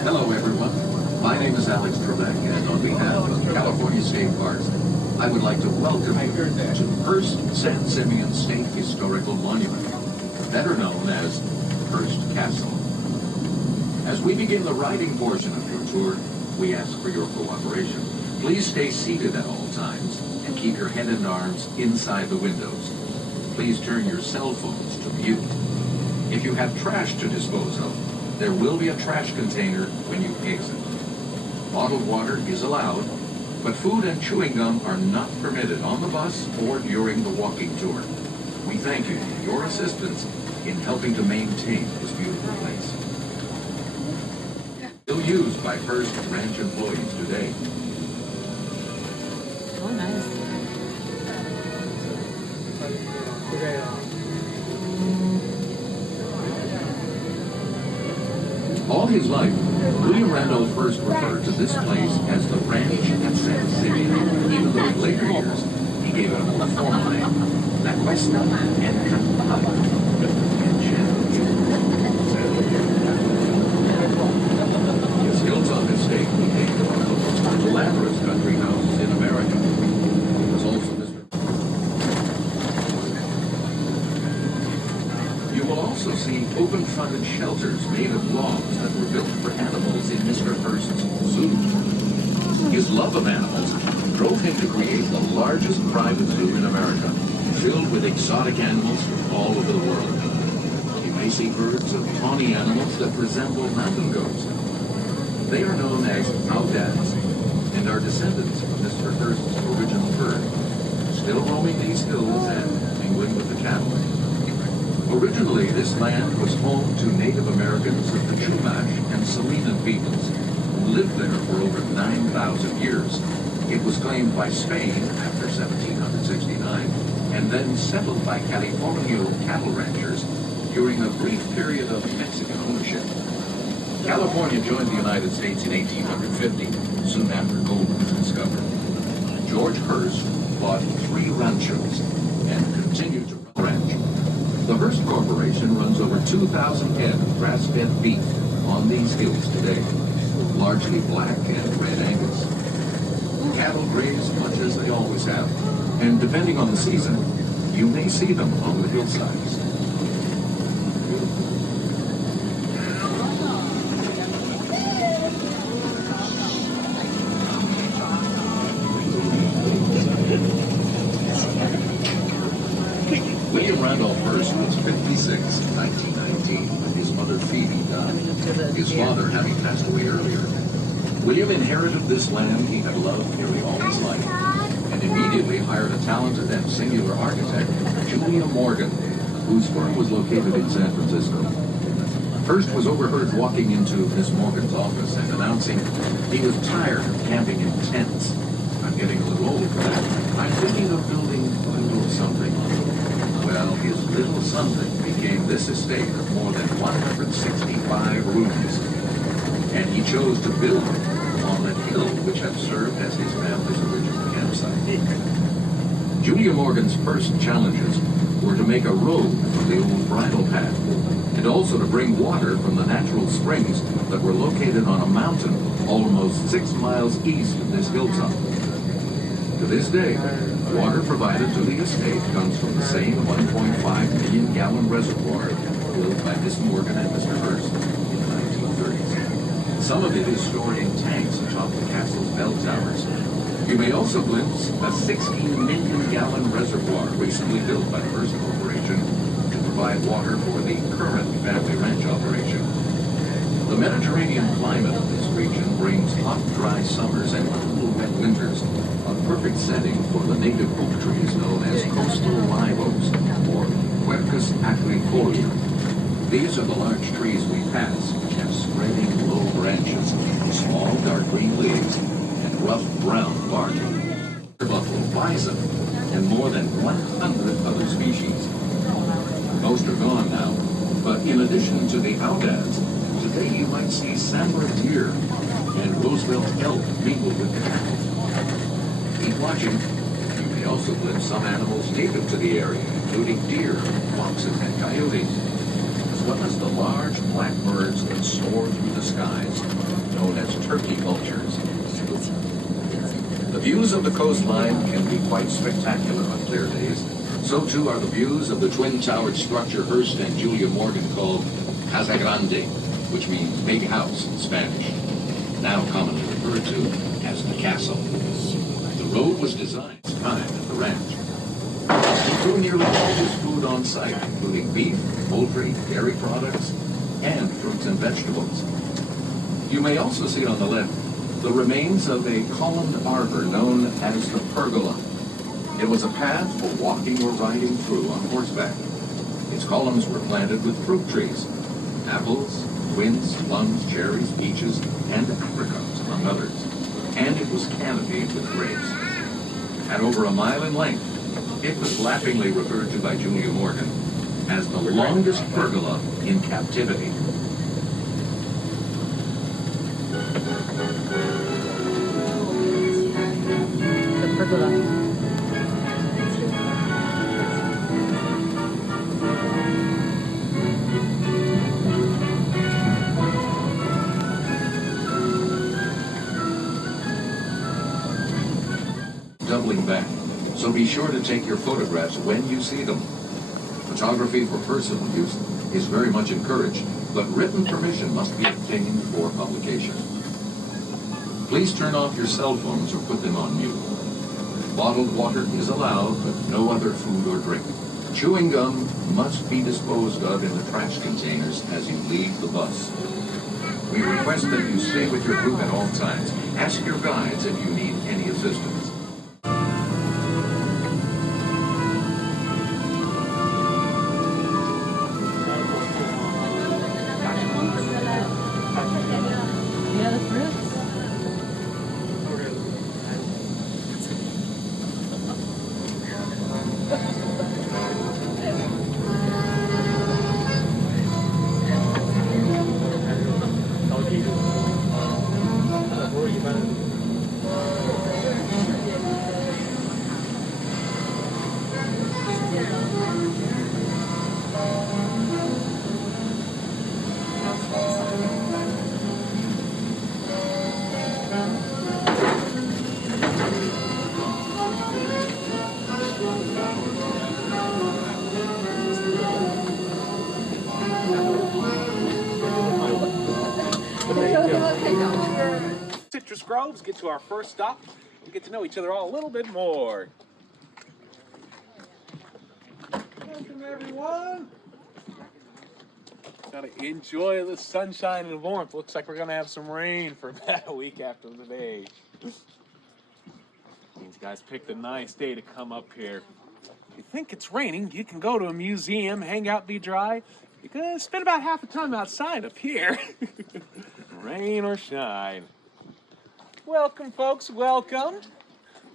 Hello, everyone. My name is Alex Trebek, and on behalf of California State Parks, I would like to welcome you to Hearst San Simeon State Historical Monument, better known as Hearst Castle. As we begin the riding portion of your tour, we ask for your cooperation. Please stay seated at all times and keep your head and arms inside the windows. Please turn your cell phones to mute. If you have trash to dispose of, there will be a trash container when you exit. Bottled water is allowed, but food and chewing gum are not permitted on the bus or during the walking tour. We thank you for your assistance in helping to maintain this beautiful place. Still used by Hearst Ranch employees today. Oh, nice. All his life, William Randolph Hearst referred to this place as the Ranch at San Simeon, even though in later years he gave it a more formal name, La Cuesta Encantada, Enchanted Hill. His Hilltop estate became one of the most glamorous country houses in America. It was also You will also see open-fronted shelters made of logs that were built for animals in Mr. Hearst's zoo. His love of animals drove him to create the largest private zoo in America, filled with exotic animals from all over the world. You may see herds of tawny animals that resemble mountain goats. They are known as howdads and are descendants of Mr. Hearst's original herd, still roaming these hills and mingling with the cattle. Originally, this land was home to Native Americans of the Chumash and Selena peoples, who lived there for over 9,000 years. It was claimed by Spain after 1769, and then settled by California cattle ranchers during a brief period of Mexican ownership. California joined the United States in 1850, soon after gold was discovered. George Hearst bought 3 ranchos and continued to run the ranch. The Hearst Corporation runs over 2,000 head of grass-fed beef on these hills today, largely black and red Angus. Cattle graze much as they always have, and depending on the season, you may see them on the hillsides. William Randolph Hearst was 56 in 1919 when his mother Phoebe died, his father having passed away earlier. William inherited this land he had loved nearly all his life, and immediately hired a talented and singular architect, Julia Morgan, whose firm was located in San Francisco. Hearst was overheard walking into Miss Morgan's office and announcing he was tired of camping in tents. "I'm getting a little old for that. I'm thinking of building a little something." Well, his little something became this estate of more than 165 rooms, and he chose to build it on the hill which had served as his family's original campsite. Julia Morgan's first challenges were to make a road from the old bridle path, and also to bring water from the natural springs that were located on a mountain almost 6 miles east of this hilltop. To this day, water provided to the estate comes from the same 1.5 million gallon reservoir built by Miss Morgan and Mr. Hearst in the 1930s. Some of it is stored in tanks atop the castle's bell towers. You may also glimpse a 16 million gallon reservoir recently built by the Hearst Corporation to provide water for the current family ranch operation. The Mediterranean climate of this region brings hot, dry summers and cool, wet winters, a perfect setting for the native oak trees known as coastal live oaks, or Quercus aquifolium. These are the large trees we pass, which have spreading low branches, small dark green leaves, and rough brown bark. Buffalo, bison, and more than 100 other species. Most are gone now, but in addition to the audads, today you might see sambar deer and Roosevelt elk mingled with cattle. Keep watching. You may also glimpse some animals native to the area, including deer, foxes, and coyotes, as well as the large black birds that soar through the skies, known as turkey vultures. The views of the coastline can be quite spectacular on clear days. So too are the views of the twin-towered structure Hearst and Julia Morgan called Casa Grande, which means big house in Spanish, now commonly referred to as the castle. The road was designed at the time at the ranch. It grew nearly all his food on site, including beef, poultry, dairy products, and fruits and vegetables. You may also see on the left the remains of a columned arbor known as the pergola. It was a path for walking or riding through on horseback. Its columns were planted with fruit trees, apples, quince, plums, cherries, peaches, and apricots, among others. And it was canopied with grapes. At over a mile in length, it was laughingly referred to by Julia Morgan as the longest pergola in captivity. The pergola. Doubling back, so be sure to take your photographs when you see them. Photography for personal use is very much encouraged, but written permission must be obtained for publication. Please turn off your cell phones or put them on mute. Bottled water is allowed, but no other food or drink. Chewing gum must be disposed of in the trash containers as you leave the bus. We request that you stay with your group at all times. Ask your guides if you need any assistance. Yeah, the fruits. Citrus Groves, get to our first stop, and get to know each other all a little bit more. Welcome, everyone. Gotta enjoy the sunshine and warmth. Looks like we're gonna have some rain for about a week after today. These guys picked a nice day to come up here. If you think it's raining, you can go to a museum, hang out, be dry. You can spend about half the time outside up here. Rain or shine. Welcome, folks, welcome.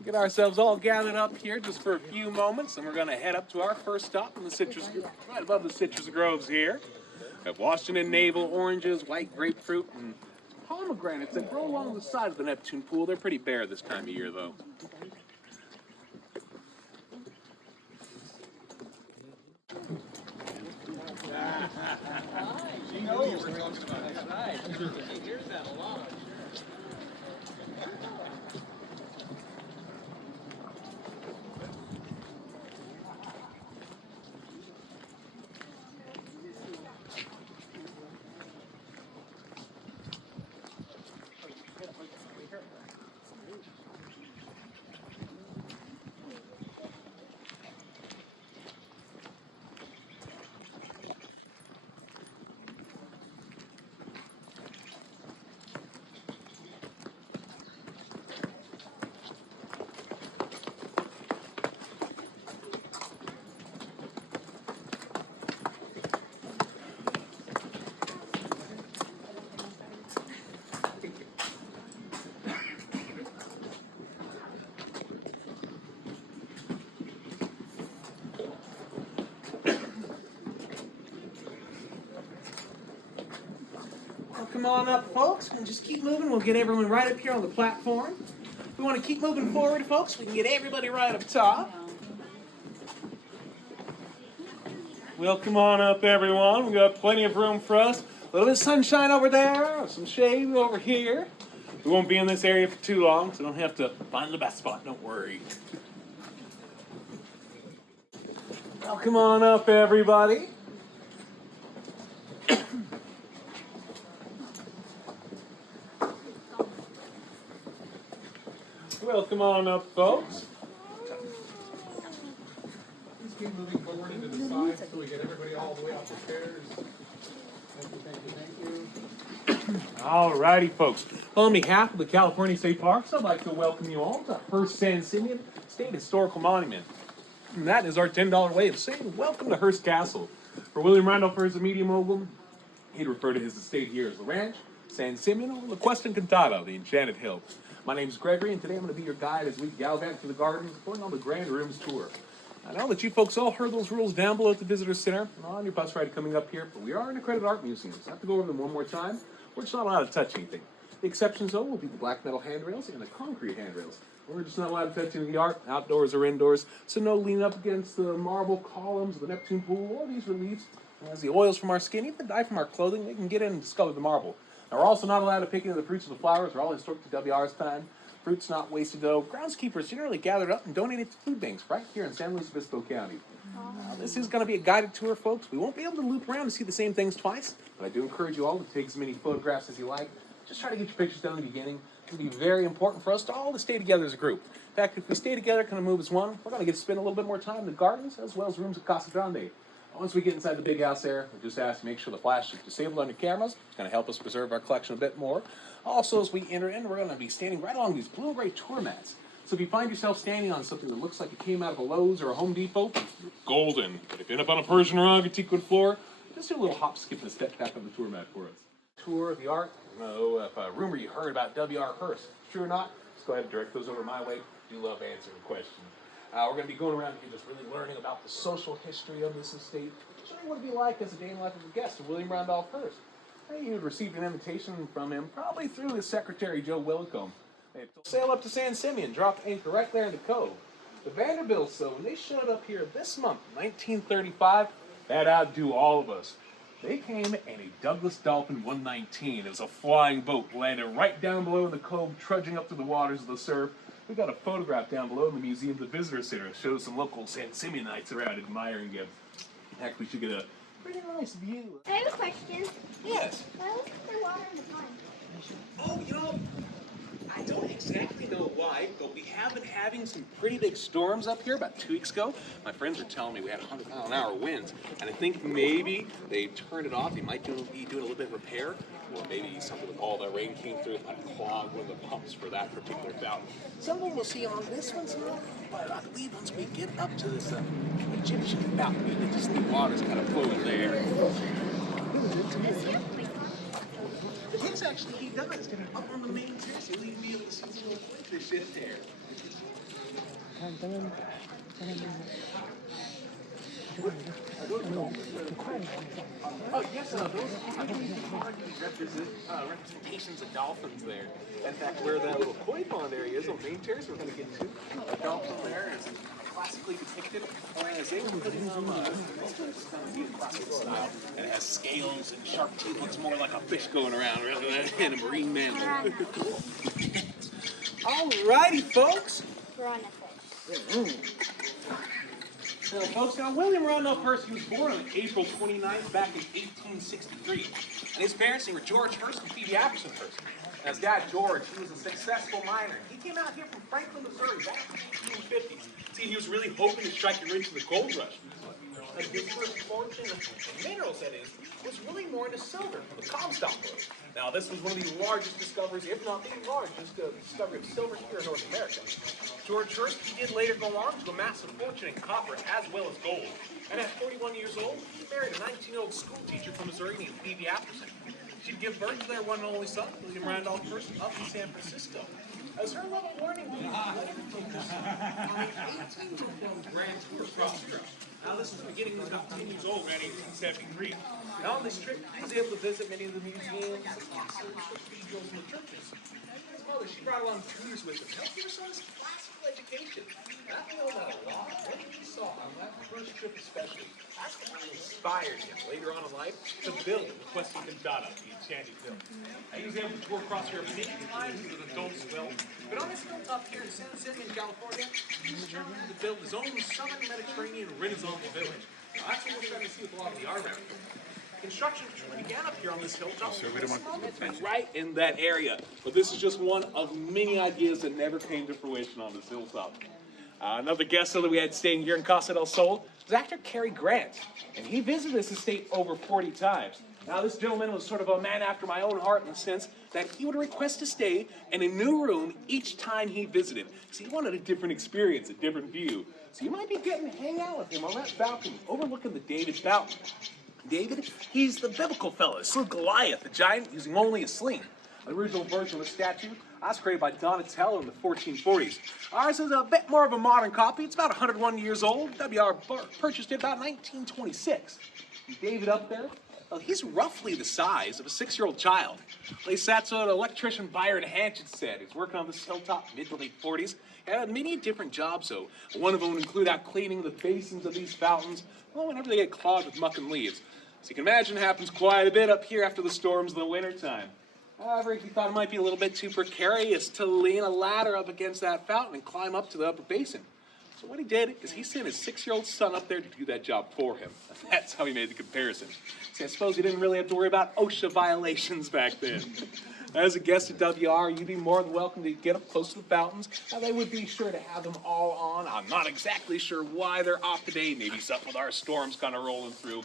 Get ourselves all gathered up here just for a few moments, and we're gonna head up to our first stop in the citrus, right above the citrus groves here. We have Washington navel, oranges, white grapefruit, and pomegranates that grow along the side of the Neptune pool. They're pretty bare this time of year, though. She knows you were talking about it. Right. He hears that a lot. Come on up, folks, and just keep moving. We'll get everyone right up here on the platform. We want to keep moving forward, folks. We can get everybody right up top. Well, come on up, everyone. We got plenty of room for us. A little bit of sunshine over there, some shade over here. We won't be in this area for too long, so don't have to find the best spot. Don't worry. Well, come on up, everybody. Well, come on up, folks. Please keep moving forward into the side so we get everybody all the way off the chairs. Thank you. All righty, folks. Well, on behalf of the California State Parks, I'd like to welcome you all to Hearst San Simeon State Historical Monument. And that is our $10 way of saying welcome to Hearst Castle. For William Randolph Hearst, a media mogul, he'd refer to his estate here as the Ranch, San Simeon, or the Cuesta Encantada, the Enchanted Hill. My name is Gregory, and today I'm going to be your guide as we gallivant through the gardens, going on the Grand Rooms tour. I know that you folks all heard those rules down below at the Visitor Center on your bus ride coming up here, but we are an accredited art museum, so I have to go over them one more time. We're just not allowed to touch anything. The exceptions, though, will be the black metal handrails and the concrete handrails. We're just not allowed to touch any of the art, outdoors or indoors, so no leaning up against the marble columns of the Neptune pool or these reliefs. As the oils from our skin, even the dye from our clothing, they can get in and discolor the marble. Now, we're also not allowed to pick any of the fruits of the flowers. They're all historic to WR's time. Fruits not wasted, though. Groundskeepers generally gathered up and donated to food banks right here in San Luis Obispo County. Now, this is going to be a guided tour, folks. We won't be able to loop around to see the same things twice, but I do encourage you all to take as many photographs as you like. Just try to get your pictures done in the beginning. It's going to be very important for us to all to stay together as a group. In fact, if we stay together, kind of move as one, we're going to get to spend a little bit more time in the gardens as well as rooms at Casa Grande. Once we get inside the big house there, we just ask to make sure the flash is disabled on your cameras. It's going to help us preserve our collection a bit more. Also, as we enter in, we're going to be standing right along these blue and gray tour mats. So if you find yourself standing on something that looks like it came out of a Lowe's or a Home Depot, you're golden. But if you end up on a Persian rug or teakwood floor, just do a little hop, skip, and a step back on the tour mat for us. Tour of the art. No, if a rumor you heard about W.R. Hearst, true or not, just go ahead and direct those over my way. I do love answering questions. We're going to be going around here just really learning about the social history of this estate, showing what it'd be like as a day in the life of a guest of William Randolph Hearst. You had received an invitation from him, probably through his secretary, Joe Willicombe. They sail up to San Simeon, drop anchor right there in the cove. The Vanderbilts, though, when they showed up here this month, 1935, that outdo all of us. They came in a Douglas Dolphin 119. It was a flying boat, landed right down below in the cove, trudging up through the waters of the surf. We got a photograph down below in the museum of the Visitor Center. It shows some local San Simeonites around admiring him. Heck, we should get a pretty nice view. I have a question. Yes. Why was there water in the pond? Oh, you know, I don't exactly know why, but we have been having some pretty big storms up here about 2 weeks ago. My friends were telling me we had 100-mile-an-hour winds, and I think maybe they turned it off. They might be doing a little bit of repair, or maybe something with all the rain came through. It might have clogged one of the pumps for that particular fountain. Something we'll see on this one's not, but I believe once we get up to this Egyptian fountain, you can just see the water's kind of flowing there. Yes, actually, he does. Up on the main terrace, you'll even be able to see some little fish in there. Oh, yes, those I believe are representations of dolphins there. In fact, where that little koi pond area is on the main terrace, we're going to get to. A dolphin there is classically depicted as they were putting them classic style, and it has scales and sharp teeth. Looks more like a fish going around rather than a marine mammal. Alrighty, folks. We're on a fish. So, folks, now William Randolph Hearst, he was born on April 29th back in 1863. And his parents, they were George Hearst and Phoebe Apperson Hearst. Now, his dad, George, he was a successful miner. He came out here from Franklin, Missouri back in the 1850s. See, he was really hoping to strike a rich in the gold rush. But his first fortune of minerals, that is, was really more into silver from the Comstock Road. Now, this was one of the largest discoveries, if not the largest discovery of silver here in North America. George Hearst, he did later go on to amass a fortune in copper as well as gold. And at 41 years old, he married a 19-year-old school teacher from Missouri named Phoebe Apperson. She'd give birth to their one and only son, William Randolph Hearst, up in San Francisco. As her love of learning led her to focus on the 18-film Grand Tour Cross Trail. Now, this is the beginning, he was about 10 years old, around 1873. Now, on this trip, he was able to visit many of the museums, the castles, the cathedrals, and the churches. His mother, she brought along tutors with him, helping her son's classical education. Not to know that a lot of what he saw on that first trip especially, that's what inspired him later on in life to build the Cuesta Encantada, the Enchanted Hill. Now, he was able to tour across Europe many times as an adult as well, but on this hilltop here in San Simeon, California, he determined to build his own southern Mediterranean Renaissance village. Now, that's what we're starting to see with a lot of the art around here. Construction began up here on this hilltop, right in that area. But this is just one of many ideas that never came to fruition on this hilltop. Another guest that we had staying here in Casa del Sol was actor Cary Grant, and he visited this estate over 40 times. Now, this gentleman was sort of a man after my own heart in the sense that he would request to stay in a new room each time he visited. So he wanted a different experience, a different view. So you might be getting to hang out with him on that balcony overlooking the David Fountain. David, he's the biblical fellow, slew Goliath, the giant, using only a sling. The original version of the statue was created by Donatello in the 1440s. Ours is a bit more of a modern copy. It's about 101 years old. W.R. purchased it about 1926. David up there, well, he's roughly the size of a 6-year-old child. At least that's what electrician Byron Hatchet said. He's working on this hilltop mid to late 40s. He had many different jobs, though. One of them would include out cleaning the basins of these fountains, well, whenever they get clogged with muck and leaves. So you can imagine it happens quite a bit up here after the storms in the wintertime. However, he thought it might be a little bit too precarious to lean a ladder up against that fountain and climb up to the upper basin. So what he did is he sent his 6-year-old son up there to do that job for him. And that's how he made the comparison. See, I suppose he didn't really have to worry about OSHA violations back then. As a guest at WR, you'd be more than welcome to get up close to the fountains. Now, they would be sure to have them all on. I'm not exactly sure why they're off today. Maybe something with our storms kind of rolling through.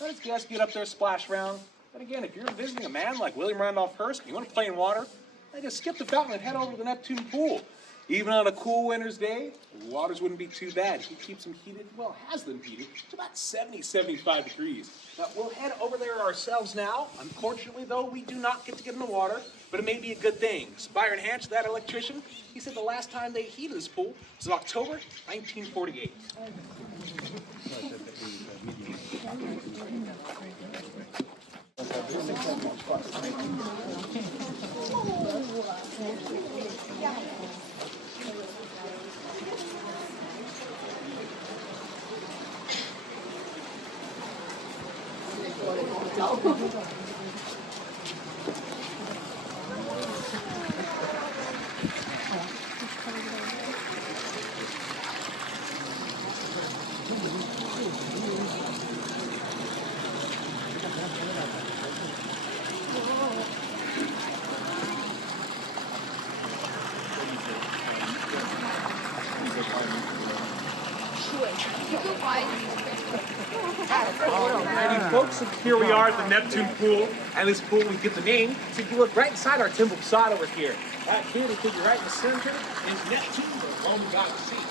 Let us guests get up there, splash around. But again, if you're visiting a man like William Randolph Hearst and you want to play in water, then just skip the fountain and head over to the Neptune pool. Even on a cool winter's day, the waters wouldn't be too bad. He keeps them heated, well, has them heated to about 70, 75 degrees. Now, we'll head over there ourselves now. Unfortunately, though, we do not get to get in the water, but it may be a good thing. So Byron Hatch, that electrician, he said the last time they heated this pool was in October 1948. Alrighty, folks, here we are at the Neptune pool, and this pool, we get the name. So if you look right inside our temple facade over here, right here, they figure right in the center is Neptune, the Roman god of the sea.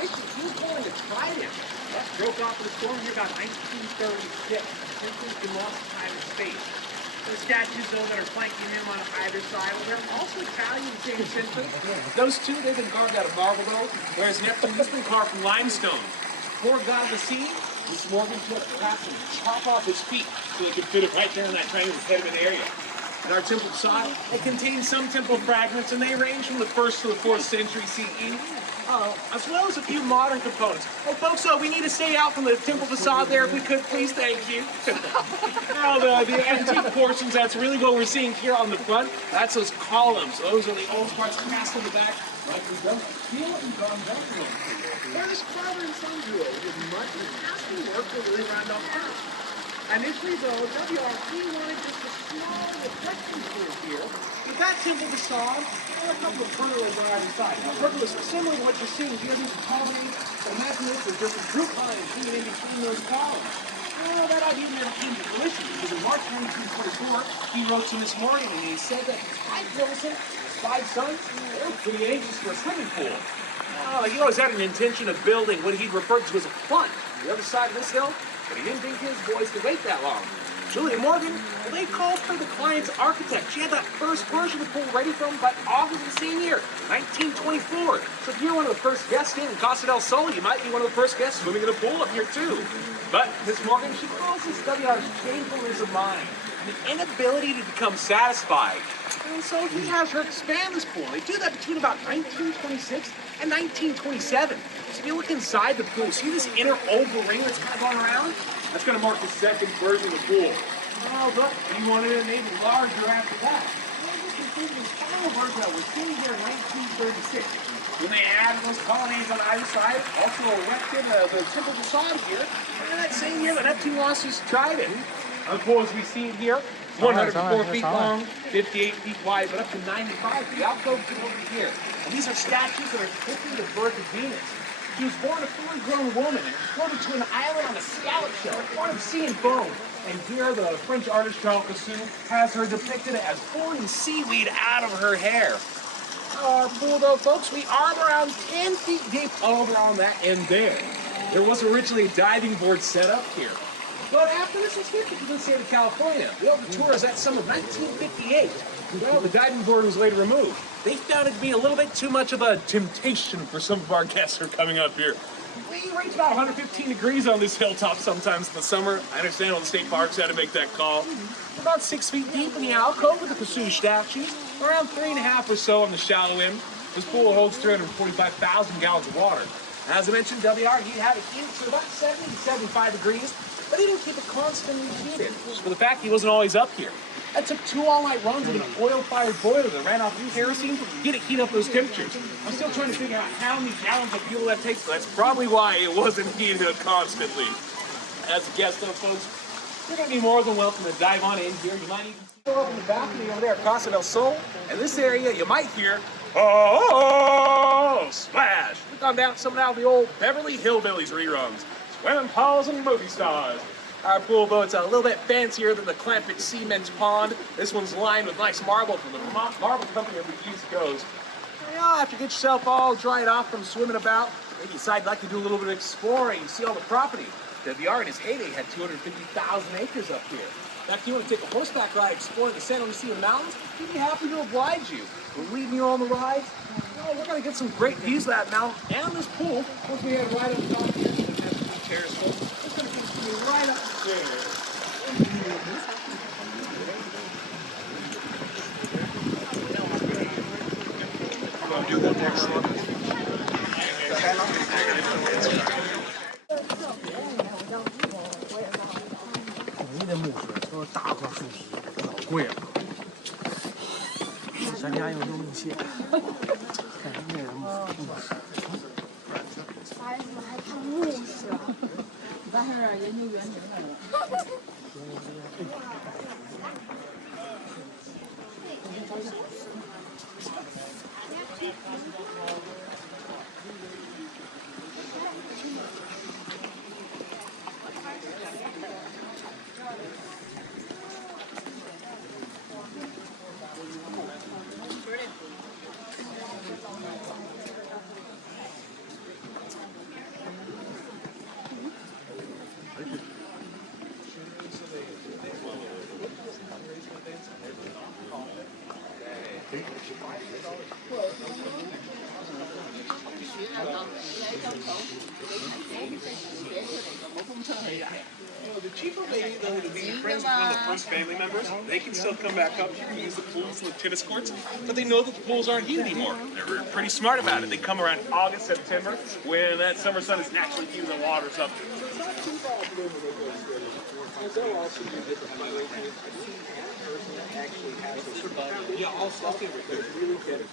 He was calling a trident. That broke off of the storm here about 1936. Simply in lost time and space. The statues, though, that are flanking him on either side, well, they're also Italian, same simply. Those two, they've been carved out of marble, though, whereas Neptune has been carved from limestone. Poor god of the sea, this Morgan took perhaps and chop off his feet so they could fit it right there in that triangle impediment area. In our temple facade, it contains some temple fragments, and they range from the 1st to the 4th century CE, as well as a few modern components. Oh, folks, we need to stay out from the temple facade there if we could, please, thank you. Now, the antique portions, that's really what we're seeing here on the front. That's those columns. Those are the old parts cast in the back, like we've done steel and gone back. There's carver and Sandro with much casting work for William Randolph Hearst. Initially, though, WRP wanted just a small reflection pool here with that temple facade and a couple of pergolas on either side. Now, pergolas are similar to what you're seeing here. These are colonnades. So imagine this with different group lines hanging in between those columns. Well, that idea never came to fruition because in March 1924, he wrote to Miss Morgan and he said that his wife Millicent, his 5 sons, they were pretty anxious for a swimming pool. He always had an intention of building what he referred to as a front on the other side of this hill, but he didn't think his boys could wait that long. Julia Morgan, well, they called her the client's architect. She had that first version of the pool ready from by August of the same year, 1924. So if you're one of the first guests in Costa del Sol, you might be one of the first guests swimming in a pool up here too. But Miss Morgan, she calls this WR's shamefulness of mind and the inability to become satisfied. And so he has her expand this pool. They do that between about 1926 and 1927. So if you look inside the pool, see this inner oval ring that's kind of going around? That's going to mark the second version of the pool. Oh, but he wanted it maybe larger after that. Well, this includes this final version that was seen here in 1936. When they added those colonnades on either side, also erected the temple facade here. And that same year, the Neptune lost his trident. Of course, we see it here. 104 feet long, 58 feet wide, but up to 95 feet. I'll go over here. And these are statues that are depicting the birth of Venus. She was born a fully grown woman and floated to an island on a scallop shell, born of sea and foam. And here, the French artist Charles Cassou has her depicted as pulling seaweed out of her hair. Our pool, though, folks, we are around 10 feet deep over on that end there. There was originally a diving board set up here. But after this was gifted to the state of California, we opened tours that summer of 1958. Well, the diving board was later removed. They found it to be a little bit too much of a temptation for some of our guests who are coming up here. We reach about 115 degrees on this hilltop sometimes in the summer. I understand all the state parks had to make that call. We're about 6 feet deep in the alcove with the Cassou statues, around 3.5 or so on the shallow end. This pool holds 345,000 gallons of water. As I mentioned, WR, he had it heated to about 70 to 75 degrees, but he didn't keep it constantly heated. For the fact he wasn't always up here. That took 2 all-night runs with an oil-fired boiler that ran off new kerosene to get it heat up those temperatures. I'm still trying to figure out how many gallons of fuel that takes, but that's probably why it wasn't heated constantly. As a guest, though, folks, you're going to be more than welcome to dive on in here. You might even go up in the balcony over there at Costa del Sol. In this area, you might hear, oh, splash! We've gone down some of the old Beverly Hillbillies reruns. Swimming pools and movie stars. Our pool, though, it's a little bit fancier than the Clampett Seamen's Pond. This one's lined with nice marble from the Vermont Marble Company of the East Coast. You know, after you get yourself all dried off from swimming about, maybe you decide you'd like to do a little bit of exploring, see all the property. WR in his heyday had 250,000 acres up here. Now, if you want to take a horseback ride exploring the San Simeon Mountains, we'd be happy to oblige you. We're leading you on the ride. You know, we're going to get some great views of that mountain and this pool. Once we head right up top here, we're going to have some chairs full. It's going to get you right up there. I'll do that next one. 统一的木水都是大块树皮，老贵了。咱家又用木屑，看那人木石。孩子还看木石啊？咱是研究园林的。The cheaper lady, though, to be friends with one of the first family members, they can still come back up here and use the pools and the tennis courts, but they know that the pools aren't heated anymore. They're pretty smart about it. They come around August, September, when that summer sun is naturally heating the waters up. It's not too bad to live with those. They'll also do different ways. Actually has a yeah, all stuff in it. They're really good.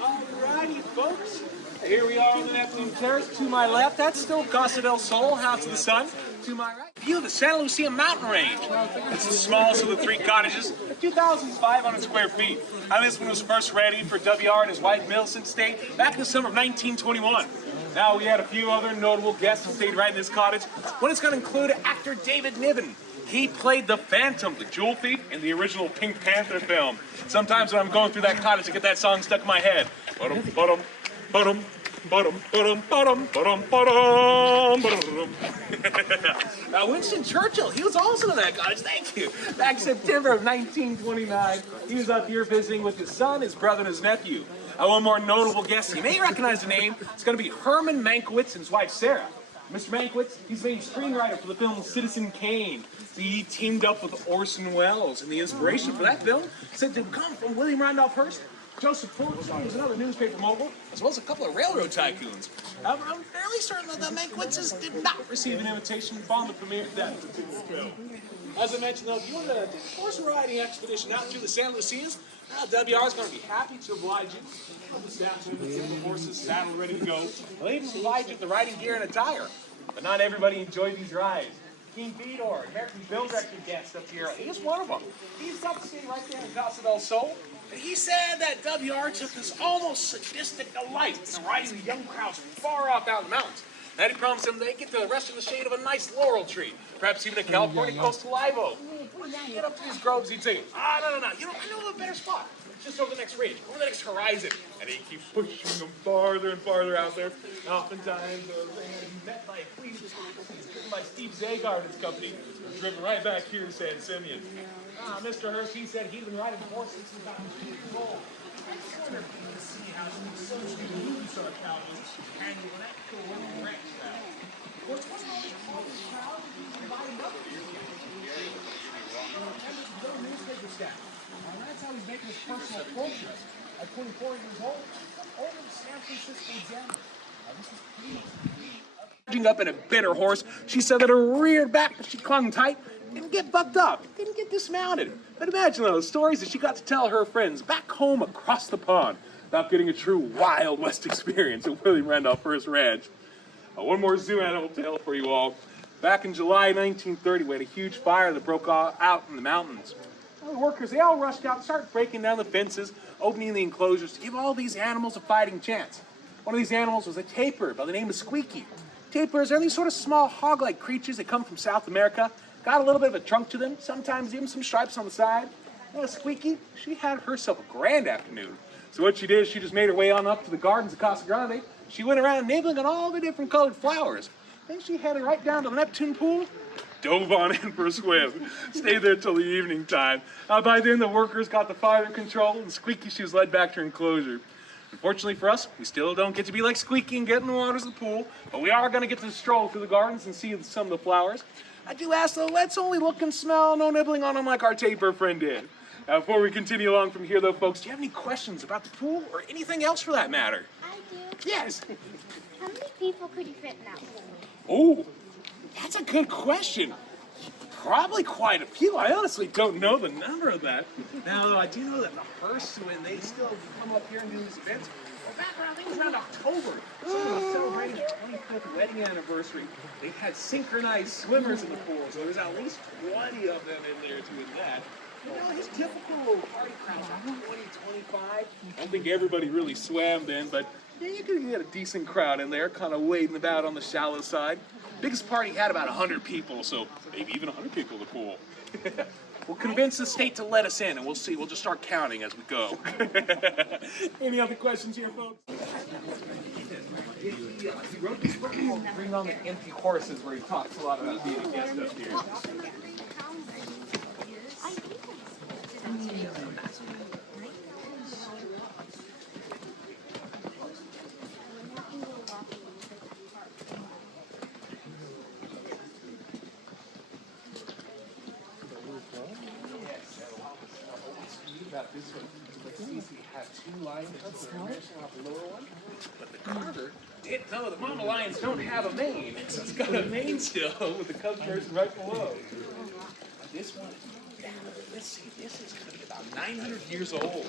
Alrighty, folks. Here we are on the Neptune Terrace. To my left, that's still Costa del Sol, House of the Sun. To my right, view of the Santa Lucia mountain range. It's the smallest of the 3 cottages, at 2,500 square feet. Now, this one was first ready for WR and his wife Millicent stayed back in the summer of 1921. Now, we had a few other notable guests who stayed right in this cottage. One is going to include actor David Niven. He played the Phantom, the jewel thief, in the original Pink Panther film. Sometimes when I'm going through that cottage, I get that song stuck in my head. Ba-dum, ba-dum, ba-dum, Winston Churchill, he was also in that college, thank you. Back September of 1929, he was up here visiting with his son, his brother, and his nephew. One more notable guest, you may recognize the name, it's going to be Herman Mankiewicz and his wife Sarah. Mr. Mankiewicz, he's the main screenwriter for the film Citizen Kane. He teamed up with Orson Welles, and the inspiration for that film said to come from William Randolph Hearst, Joseph Pulitzer, was another newspaper mogul, as well as a couple of railroad tycoons. However, I'm fairly certain that the Mankiewiczes did not receive an invitation from the premiere of that particular film. As I mentioned, though, if you want to take a horse riding expedition out through the San Lucias, WR is going to be happy to oblige you. The staff members have the horses saddled, ready to go. They'll even provide you with the riding gear and attire. But not everybody enjoyed these rides. King Vidor, American film director guest up here, he's one of them. He's got to stay right there in Casa del Sol. And he said that WR took this almost sadistic delight in riding the young crowds from far off out in the mountains. And he promised them they'd get to rest in the shade of a nice laurel tree, perhaps even a California coastal live oak. When you get up to these groves, he'd say, no, you know, I know of a better spot. Just over the next ridge, over the next horizon. And he keeps pushing them farther and farther out there. And oftentimes, they met by a fleet of driven by Steve Zagar and his company, driven right back here to San Simeon. Mr. Hearst, he said he'd been riding horses since about 2 years old. I just wonder if you can see how some so many moves are counting and when that cool little ranch now. What's one of those smallest crowds inviting up here? No newspaper staff. And that's how he's making his personal portrait. At 24 years old, over the San Francisco Examiner. This is pretty much up in a bitter horse. She said that her rear back, she clung tight, didn't get bucked up, didn't get dismounted. But imagine those stories that she got to tell her friends back home across the pond about getting a true Wild West experience at William Randolph Hearst Ranch. One more zoo animal tale for you all. Back in July 1930, we had a huge fire that broke out in the mountains. The workers, they all rushed out and started breaking down the fences, opening the enclosures to give all these animals a fighting chance. One of these animals was a tapir by the name of Squeaky. Tapirs are these sort of small hog-like creatures that come from South America. Got a little bit of a trunk to them, sometimes even some stripes on the side. Squeaky, she had herself a grand afternoon. So what she did is she just made her way on up to the gardens of Casa Grande. She went around nibbling on all the different colored flowers. Then she headed right down to the Neptune pool, dove on in for a swim, stayed there till the evening time. By then the workers got the fire under control and Squeaky, she was led back to her enclosure. Unfortunately for us, we still don't get to be like Squeaky and get in the waters of the pool, but we are going to get to stroll through the gardens and see some of the flowers. I do ask though, let's only look and smell, no nibbling on them like our tapir friend did. Before we continue along from here though, folks, do you have any questions about the pool or anything else for that matter? I do. Yes. How many people could you fit in that pool? Oh, that's a good question. Probably quite a few. I honestly don't know the number of that. Now, I do know that the Hearsts, when they still come up here and do these events, back around, I think it was around October. Someone was celebrating their 25th wedding anniversary. They had synchronized swimmers in the pool, so there was at least 20 of them in there doing that. You know, his typical party crowd, about 20, 25. I don't think everybody really swam then, but yeah, you could get a decent crowd in there, kind of wading about on the shallow side. Biggest party had about 100 people, so maybe even 100 people in the pool. We'll convince the state to let us in, and we'll see. We'll just start counting as we go. Any other questions here, folks? He wrote this book called Bring on the Empty Horses, where he talks a lot about being a guest up here. About this one, we have 2 lions off the lower one, but the carver didn't know the mama lions don't have a mane, so it's got a mane still with the cub person right below. This one, let's see, this is going to be about 900 years old.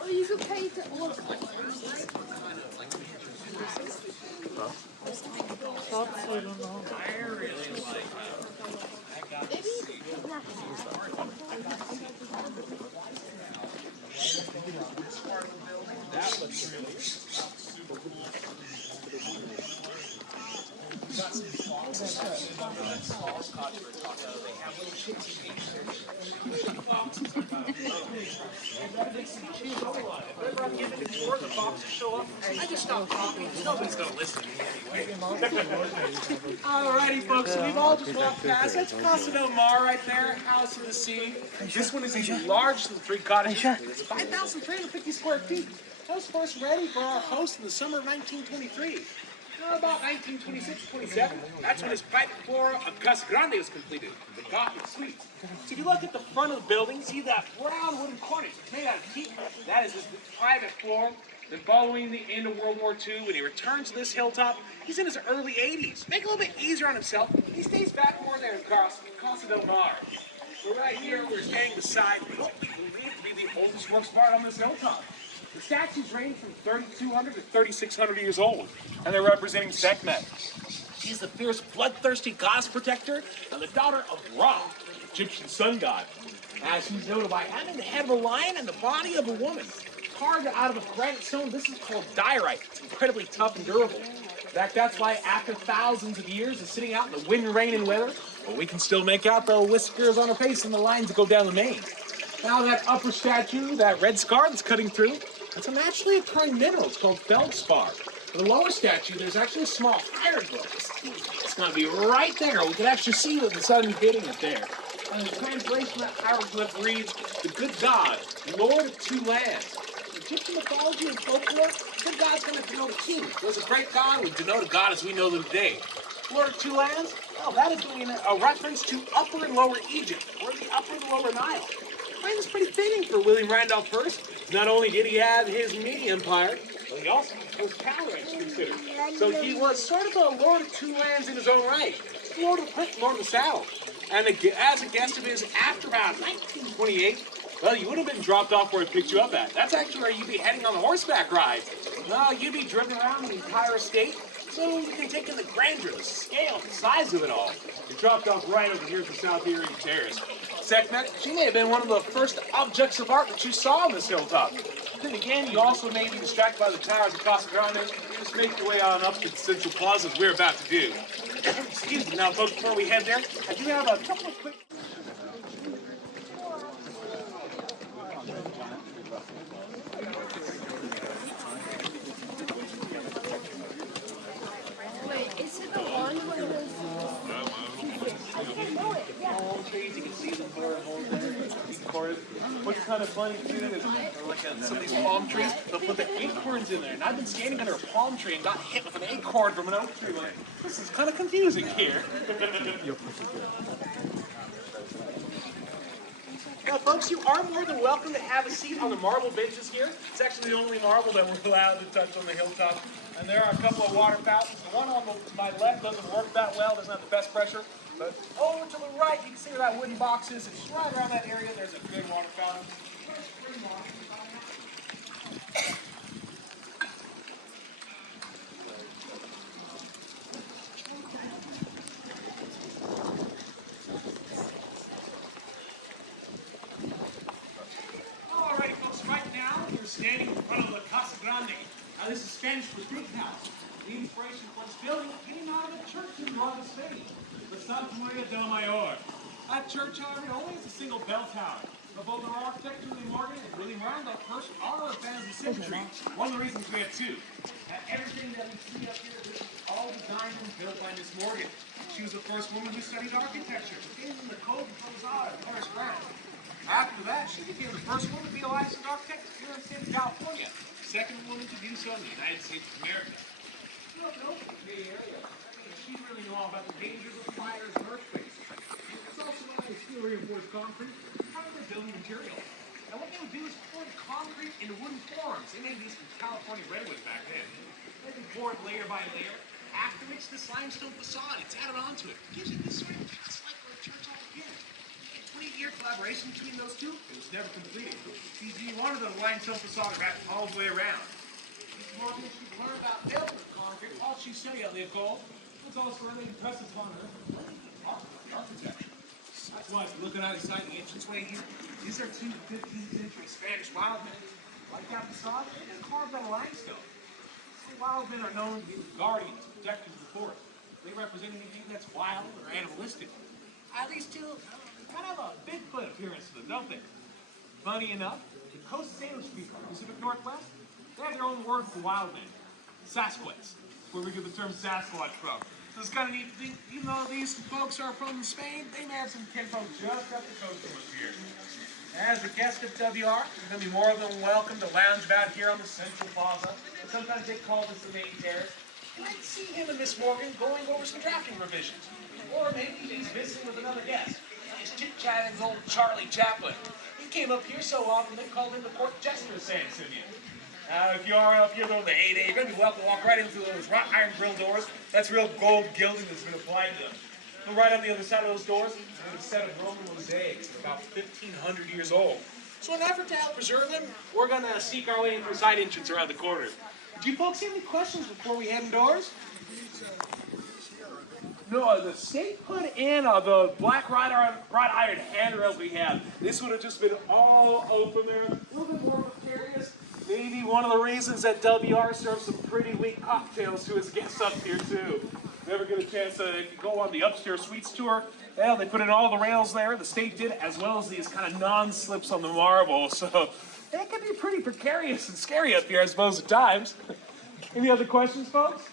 Oh, you could pay to order. I just stopped talking. Nobody's gonna listen to me anyway. Alrighty, folks. So we've all just walked past. That's Casa del Mar right there, House of the Sea. This one is even larger than 3 cottages. It's 5,350 square feet. That was first ready for our host in the summer of 1923. About 1926-27, that's when his private floor of Casa Grande was completed, the Gothic suites. So if you look at the front of the building, see that brown wooden cornice made out of teak? That is his private floor. Then following the end of World War II, when he returns to this hilltop, he's in his early 80s. Make it a little bit easier on himself. He stays back more there in Casa del Mar. So right here, we're standing beside what we believe to be the oldest works of art on this hilltop. The statues range from 3,200 to 3,600 years old, and they're representing Sekhmet. She's the fierce, bloodthirsty goddess protector and the daughter of Ra, the Egyptian sun god. As she's noted by having the head of a lion and the body of a woman. Carved out of a granite stone, this is called diorite. It's incredibly tough and durable. In fact, that's why after thousands of years of sitting out in the wind, rain, and weather, well, we can still make out the whiskers on her face and the lines that go down the mane. Now that upper statue, that red scar that's cutting through, that's a naturally occurring mineral. It's called feldspar. For the lower statue, there's actually a small hieroglyph. It's going to be right there. We can actually see that the sun is hitting it there. And the translation of that hieroglyph reads, the good God, Lord of 2 lands. In Egyptian mythology and folklore, the good God's going to denote a king. There's a great God would denote a God as we know them today. Lord of 2 lands? Well, that is going to be a reference to Upper and Lower Egypt, or the Upper and Lower Nile. I find this pretty fitting for William Randolph Hearst. Not only did he have his mini empire, but he also was tolerant considered. So he was sort of a lord of 2 lands in his own right. Lord of the Pit, Lord of the Saddle. And as a guest of his after about 1928, well, you would have been dropped off where he picked you up at. That's actually where you'd be heading on the horseback ride. Well, you'd be driven around the entire estate, so you can take in the grandeur, the scale, the size of it all. You're dropped off right over here at the South Erie Terrace. Sekhmet, she may have been one of the first objects of art that you saw on this hilltop. Then again, you also may be distracted by the towers of Casa Grande. Just make your way on up to the central plaza as we're about to do. Excuse me now, folks, before we head there, I do have a couple of quick... Wait, is it the one where there's... Palm trees, you can see the holes there. What's kind of funny too is like some of these palm trees, they'll put the acorns in there. And I've been standing under a palm tree and got hit with an acorn from an oak tree. Like, this is kind of confusing here. Now, folks, you are more than welcome to have a seat on the marble benches here. It's actually the only marble that we're allowed to touch on the hilltop. And there are a couple of water fountains. The one on my left doesn't work that well, doesn't have the best pressure. But over to the right, you can see where that wooden box is. It's right around that area. There's a good water fountain. Alrighty, folks, right now we're standing in front of the Casa Grande. Now, this is Spanish for big house. The inspiration for this building came out of a church in Northern Spain. But it's not Maria del Mayor. That church, however, only has a single bell tower. But both our architect, William Morgan, and William Randolph Hearst are fans of symmetry. One of the reasons we have two. Everything that we see up here is all designed and built by Miss Morgan. She was the first woman who studied architecture, in the Code of Posada in Paris, France. After that, she became the first woman to be a licensed architect here in the state of California. Second woman to do so in the United States of America. You don't know the Bay Area. She really knew all about the dangers of fires and earthquakes. It's also known as steel reinforced concrete, part of their building material. And what they would do is pour the concrete into wooden forms. They made these from California redwood back then. They would pour it layer by layer, after which this limestone facade, it's added onto it. It gives it this sort of castle-like church all again. A 20-year collaboration between those two, it was never completed. CG wanted the limestone facade wrapped all the way around. Morgan, she learned about building with concrete while she studied at Leopold. It's also really impressive upon her architecture. That's why, if you're looking out inside the entranceway here, these are two 15th century Spanish wildmen. Like that facade, they've been carved out of limestone. The wildmen are known to be the guardians, protectors of the forest. They represent anything that's wild or animalistic. These two kind of have a Bigfoot appearance to them, don't they? Funny enough, the Coast Salish people, Pacific Northwest, they have their own word for wildmen. Sasquatch, where we get the term Sasquatch from. So it's kind of neat to think, even though these folks are from Spain, they may have some kinfolk just up the coast from us here. As a guest of WR, you're going to be more than welcome to lounge about here on the Central Plaza. Sometimes they call this the main terrace. You might see him and Miss Morgan going over some drafting revisions. Or maybe he's visiting with another guest. He's chit-chatting with old Charlie Chaplin. He came up here so often they called him the court jester of San Simeon. If you are up here though in the heyday, you're going to be welcome to walk right in through those wrought iron grill doors. That's real gold gilding that's been applied to them. And right on the other side of those doors is a set of Roman mosaics, about 1,500 years old. So in an effort to help preserve them, we're going to seek our way into the side entrance around the corner. Do you folks have any questions before we head indoors? No, the state put in the black wrought iron handrails we have. This would have just been all open there, a little bit more precarious. Maybe one of the reasons that WR serves some pretty weak cocktails to his guests up here too. Never get a chance to, if you go on the upstairs suites tour, well, they put in all the rails there, the state did, as well as these kind of non-slips on the marble. So it can be pretty precarious and scary up here, I suppose, at times. Any other questions, folks?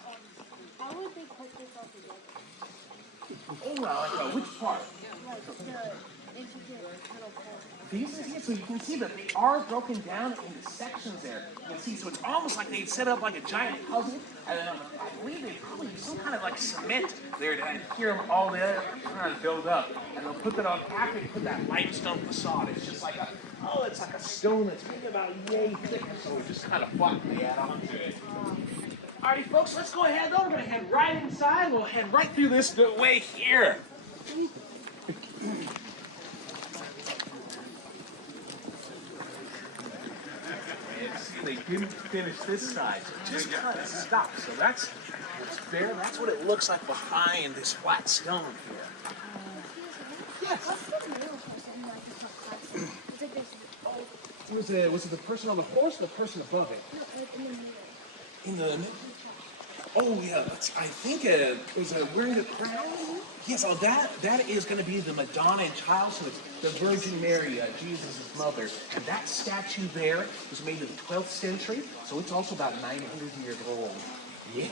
How would they put this all together? Oh, well, which part? Like the intricate little parts. These are here, so you can see that they are broken down into sections there. You can see, so it's almost like they set up like a giant puzzle, and then I believe they probably use some kind of like cement there to adhere them all together, trying to build up. And they'll put that on after they put that limestone facade. It's just like it's like a stone that's maybe about yay thick, so it just kind of flatly add on to it. Alrighty, folks, let's go ahead though. We're gonna head right inside. We'll head right through this way here. They didn't finish this side, so just kind of stopped. So that's there. That's what it looks like behind this flat stone here. Yes. What's the middle person like the top class? Is it Was it the person on the horse or the person above it? no, in the middle? In the middle. Oh yeah, I think it was wearing the crown. Yes, oh that is going to be the Madonna and Child, so it's the Virgin Mary, Jesus' mother. And that statue there was made in the 12th century, so it's also about 900 years old. Yeah,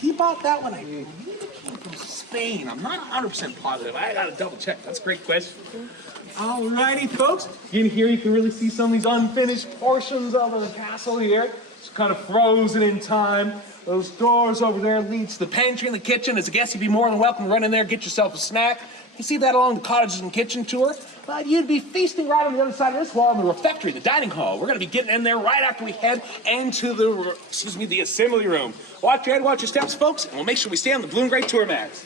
he bought that one. I believe it came from Spain. I'm not 100% positive. I got to double check. That's a great question. Alrighty, folks. In here, you can really see some of these unfinished portions of the castle here. It's kind of frozen in time. Those doors over there lead to the pantry and the kitchen. As a guest, you'd be more than welcome to run in there, get yourself a snack. You see that along the cottages and kitchen tour. But you'd be feasting right on the other side of this wall in the refectory, the dining hall. We're going to be getting in there right after we head into the assembly room. Watch your head, watch your steps, folks, and we'll make sure we stay on the blue and gray tour mats.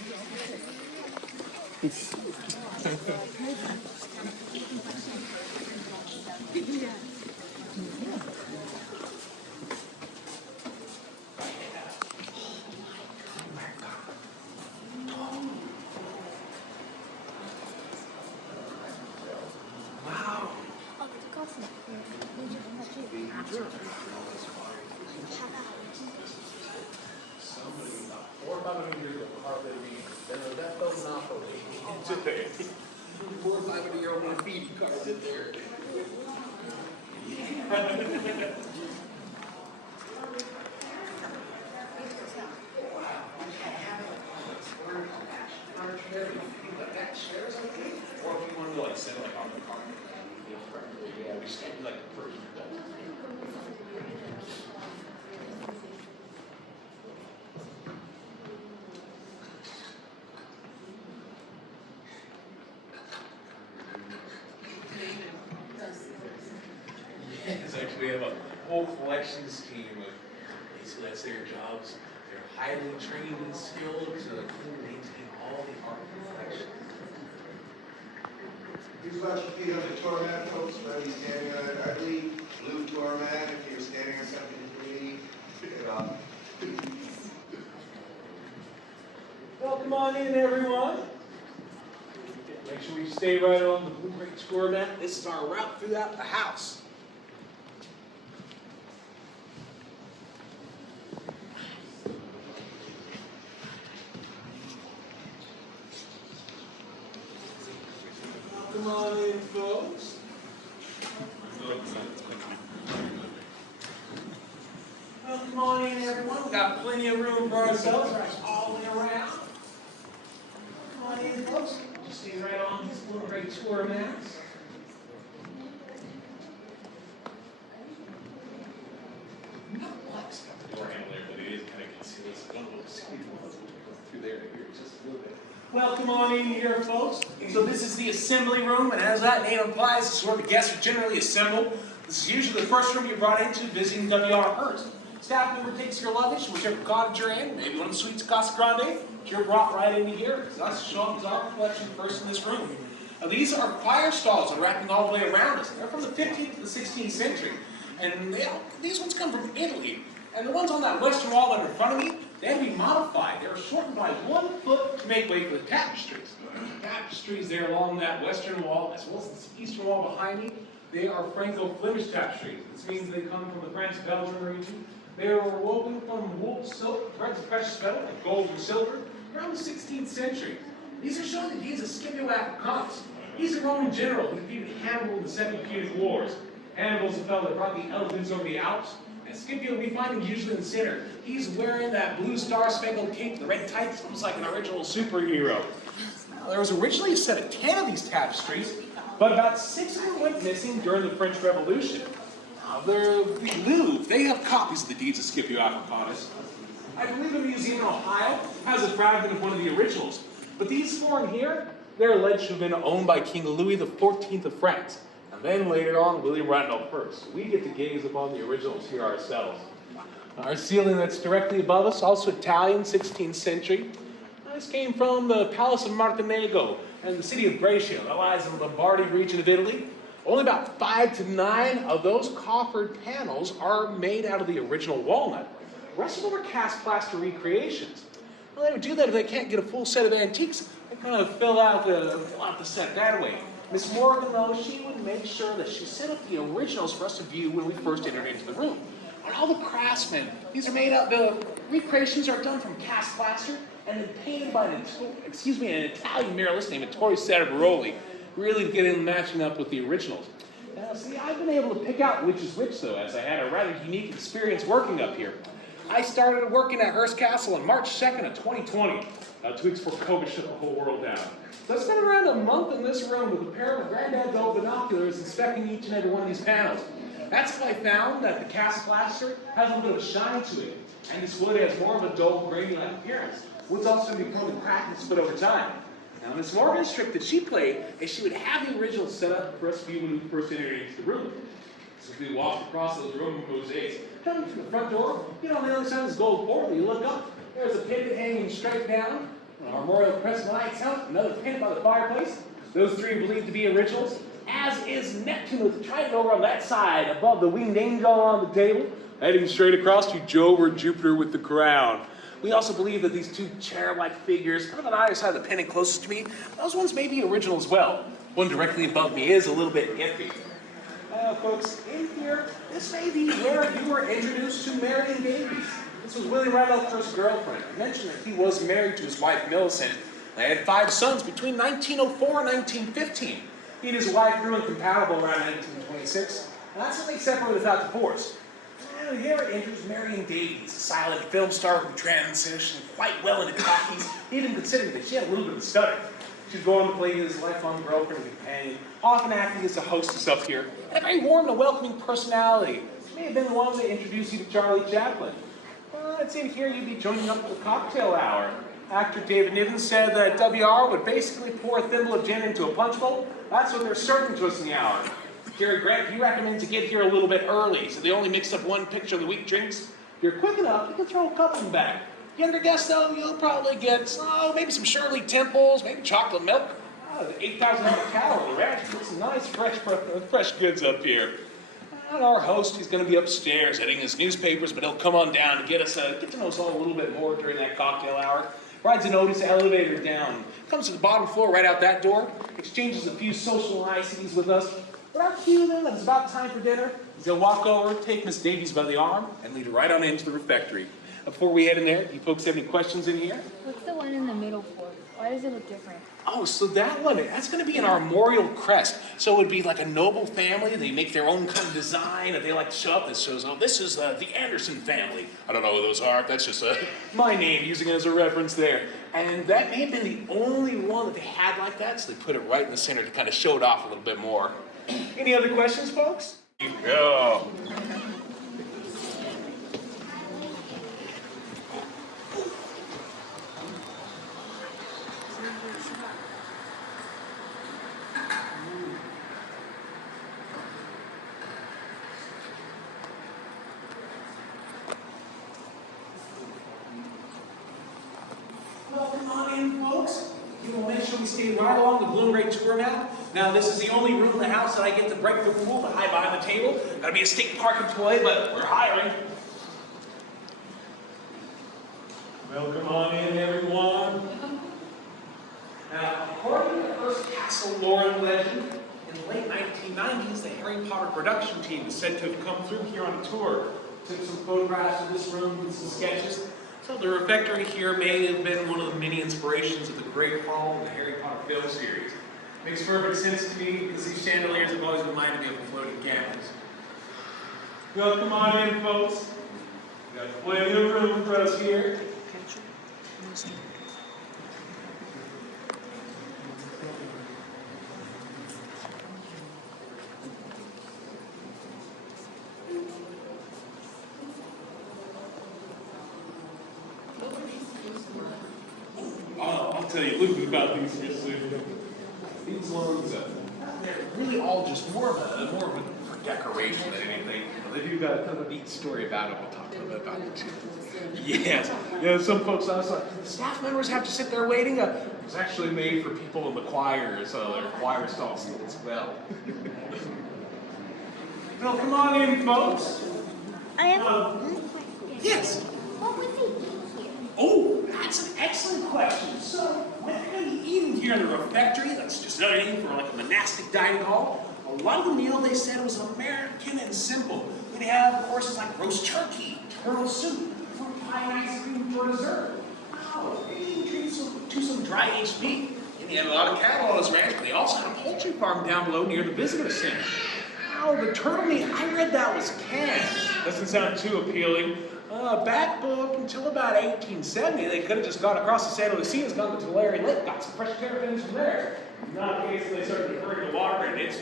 Or about 100 years ago, hardly that those not today. 4 or 500-year-old graffiti cards in there. Or if you want to like sit like on the carpet. Yeah, we just like the person. Yes, actually, we have a whole collections team of basically that's their jobs. They're highly trained and skilled to maintain all the art collections. Please watch your feet on the tour mat, folks, whether you're standing on an ugly blue tour mat, if you're standing on something pretty, pick it up. Well, come on in, everyone. Make sure we stay right on the blue brick tour mat. This is our route throughout the house. Come on in, folks. Well, come on in, everyone. We got plenty of room for ourselves. Right all the way around. Come on in, folks. Just stay right on these little great tour mats. Door handle there, but it is kind of concealed. So don't through there here just a little bit. Well, come on in here, folks. So this is the assembly room, and as that name implies, this is where the guests are generally assembled. This is usually the first room you're brought into visiting W.R. Hearst. Staff member takes your luggage, whichever cottage you're in, maybe one of the suites Casa Grande, you're brought right into here. So that's showing our collection first in this room. Now, these are choir stalls that are wrapping all the way around us. They're from the 15th to the 16th century. And these ones come from Italy. And the ones on that western wall that are in front of me, they had to be modified. They were shortened by 1 foot to make way for the tapestries. The tapestries there along that western wall, as well as this eastern wall behind me, they are Franco-Flemish tapestries. This means they come from the France-Belgian region. They are woven from wool, silk, threads of precious metal, like gold and silver, around the 16th century. These are showing the deeds of Scipio Africanus. He's a Roman general who defeated Hannibal in the Second Punic Wars. Hannibal's the fellow that brought the elephants over the Alps. And Scipio, we find him usually in the center. He's wearing that blue star-spangled cape, the red tights, almost like an original superhero. Now, there was originally a set of 10 of these tapestries, but about 6 of them went missing during the French Revolution. Now, the Louvre, they have copies of the deeds of Scipio Africanus. I believe a museum in Ohio has a fragment of one of the originals. But these 4 in here, they're alleged to have been owned by King Louis XIV of France. And then later on, William Randolph Hearst. We get to gaze upon the originals here ourselves. Our ceiling that's directly above us, also Italian, 16th century. This came from the Palace of Martinego and the city of Brescia. That lies in the Lombardy region of Italy. Only about 5 to 9 of those coffered panels are made out of the original walnut. The rest of them are cast plaster recreations. Well, they would do that if they can't get a full set of antiques. They kind of fill out the set that way. Miss Morgan, though, she would make sure that she set up the originals for us to view when we first entered into the room. And all the craftsmen, these are made up, the recreations are done from cast plaster and then painted by an Italian muralist named Ettore Sarabaroli, really to get in matching up with the originals. Now, see, I've been able to pick out which is which, though, as I had a rather unique experience working up here. I started working at Hearst Castle on March 2nd of 2020, 2 weeks before COVID shut the whole world down. So I spent around a month in this room with a pair of granddad's old binoculars inspecting each and every one of these panels. That's how I found that the cast plaster has a little bit of shine to it, and this wood has more of a dull, grainy-like appearance. Wood's also going to be prone to crack and split over time. Now, Miss Morgan's trick that she played is she would have the original set up for us to view when we first entered into the room. So we walked across those Roman mosaics, coming from the front door, on the other side of this gold portal, you look up, there's a pivot hanging straight down, an armorial crescent lights out, another pin by the fireplace. Those 3 are believed to be originals, as is Neptune with the trident over on that side, above the winged angel on the table, heading straight across to Jove or Jupiter with the crown. We also believe that these 2 cherub-like figures, kind of on either side of the pendant closest to me, those ones may be original as well. One directly above me is a little bit iffy. Folks, in here, this may be where you were introduced to marrying babies. This was William Randolph Hearst's girlfriend. I mentioned that he was married to his wife, Millicent. They had 5 sons between 1904 and 1915. He and his wife grew incompatible around 1926, and that's when they separated without divorce. And here enters Marion Davies, a silent film star who transitioned quite well into talkies, even considering that she had a little bit of a stutter. She'd go on to play his lifelong girlfriend and companion, often acting as a hostess up here, and a very warm and welcoming personality. She may have been the one that introduced you to Charlie Chaplin. It's in here you'd be joining up for the cocktail hour. Actor David Niven said that WR would basically pour a thimble of gin into a punch bowl. That's what they're serving to us in the hour. Gary Grant, he recommends you get here a little bit early, so they only mix up 1 picture of the week drinks. If you're quick enough, you can throw a couple in back. Younger guests, though, you'll probably get, maybe some Shirley Temples, maybe chocolate milk. The 8,000 calorie ranch gets some nice fresh goods up here. And our host, he's going to be upstairs editing his newspapers, but he'll come on down to get to know us all a little bit more during that cocktail hour. Rides an Otis elevator down, comes to the bottom floor right out that door, exchanges a few social niceties with us. But after feeling that it's about time for dinner, he'll walk over, take Miss Davies by the arm, and lead her right on into the refectory. Before we head in there, do you folks have any questions in here? What's the one in the middle for? Why does it look different? Oh, so that's going to be an armorial crest. So it would be like a noble family. They make their own kind of design, and they like to show up. This shows, this is the Anderson family. I don't know who those are. That's just my name, using it as a reference there. And that may have been the only one that they had like that, so they put it right in the center to kind of show it off a little bit more. Any other questions, folks? You go. Well, come on in, folks. You will make sure we stay right along the Bloom Ray tour map. Now, this is the only room in the house that I get to break the rule to hide behind the table. Gotta be a state park employee, but we're hiring. Well, come on in, everyone. Now, according to Hearst Castle lore and legend, in the late 1990s, the Harry Potter production team is said to have come through here on a tour. Took some photographs of this room and some sketches. So the refectory here may have been one of the many inspirations of the Great Hall of the Harry Potter film series. Makes perfect sense to me because these chandeliers have always reminded me of the floating candles. Well, come on in, folks. We got plenty of room for us here. I'll tell you a little bit about these here soon. These ones, they're really all just more of a for decoration than anything. They do got kind of a neat story about it. We'll talk a little bit about it too. Yes. Some folks I was like, staff members have to sit there waiting. It's actually made for people in the choir, so their choir stalls as well. Well, come on in, folks. I have Yes. What would they eat here? Oh, that's an excellent question. So, when they're going to be eating here in the refectory, that's just another name for like a monastic dining hall, a lot of the meal they said was American and simple. We'd have courses like roast turkey, turtle soup, fruit pie and ice cream for dessert. Wow, they even treat some dry-aged beef. And they had a lot of cattle on this ranch, but they also had a poultry farm down below near the visitor center. Wow, the turtle meat, I read that was canned. Doesn't sound too appealing. Back up until about 1870, they could have just gone across the San Lucias, gone to Tulare Lake, got some fresh terrapins from there. Not the case they started diverting the water and it's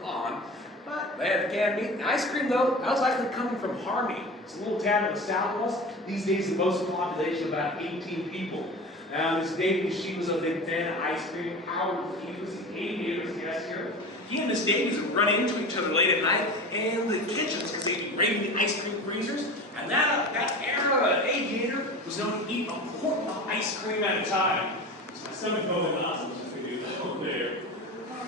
gone. But they had the canned meat. And ice cream, though, that was likely coming from Harmony. It's a little town in the southwest. These days, the boasts a population of about 18 people. Now, Miss Davies, she was a big fan of ice cream. Howard, he was the aviator's guest here. He and Miss Davies would run into each other late at night in the kitchens because they'd be raiding the ice cream freezers. And that era of aviator was known to eat a quart of ice cream at a time. So my stomach goes nuts as we do that over there.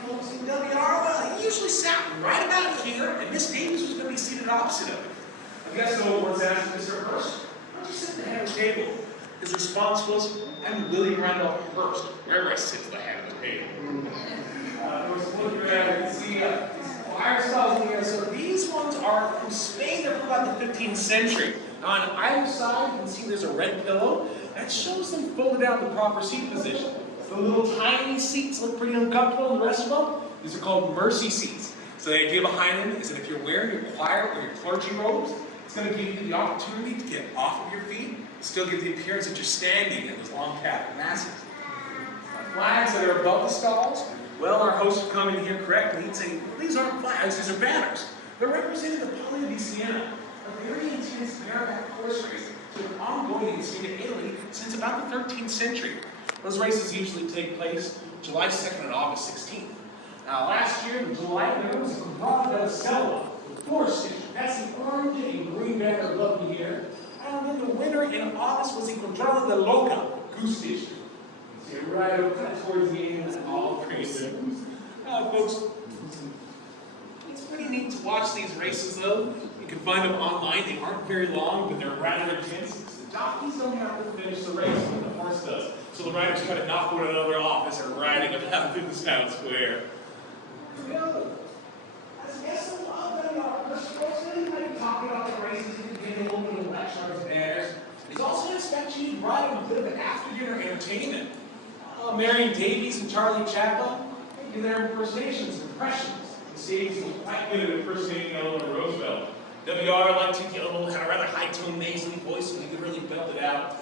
Folks in WR, well, he usually sat right about here, and Miss Davies was going to be seated opposite of him. I guess no one once asked Mr. Hearst, why don't you sit at the head of the table? His response was, I'm William Randolph Hearst. Wherever I sit at the head of the table. There was looking at it, you can see fire styles in here. So these ones are from Spain. They're from about the 15th century. On either side, you can see there's a red pillow. That shows them folded down the proper seat position. The little tiny seats look pretty uncomfortable, and the rest of them, these are called mercy seats. So the idea behind them is that if you're wearing your choir or your clergy robes, it's going to give you the opportunity to get off of your feet, still give the appearance that you're standing in those long Catholic masses. Flags that are above the stalls, well, our host would come in here correctly. He'd say, well, these aren't flags, these are banners. They're representing the Palio di Siena, a very intense bareback horse race that's been ongoing in Siena, Italy since about the 13th century. Those races usually take place July 2nd and August 16th. Now, last year in July, there was a Quadrata del Selva, the fourth stitch. That's the orange and green banner above me here. And then the winner in August was the Quadrata del Loca, goose stitch. See, right over towards the end, all crazy. Now, folks, it's pretty neat to watch these races, though. You can find them online. They aren't very long, but they're rather intense. The jockeys don't have to finish the race when the horse does. So the riders try to knock one another off as they're riding about through the town square. You know, as guests of the folks really might be talking about the races and getting a little bit of lecture on his banners. He's also expecting you to ride him a bit of an after-dinner entertainment. Marion Davies and Charlie Chaplin do their impersonations and impressions. The stage was quite good at impersonating Eleanor Roosevelt. WR liked to get a little kind of rather high-toned nasally voice so he could really belt it out.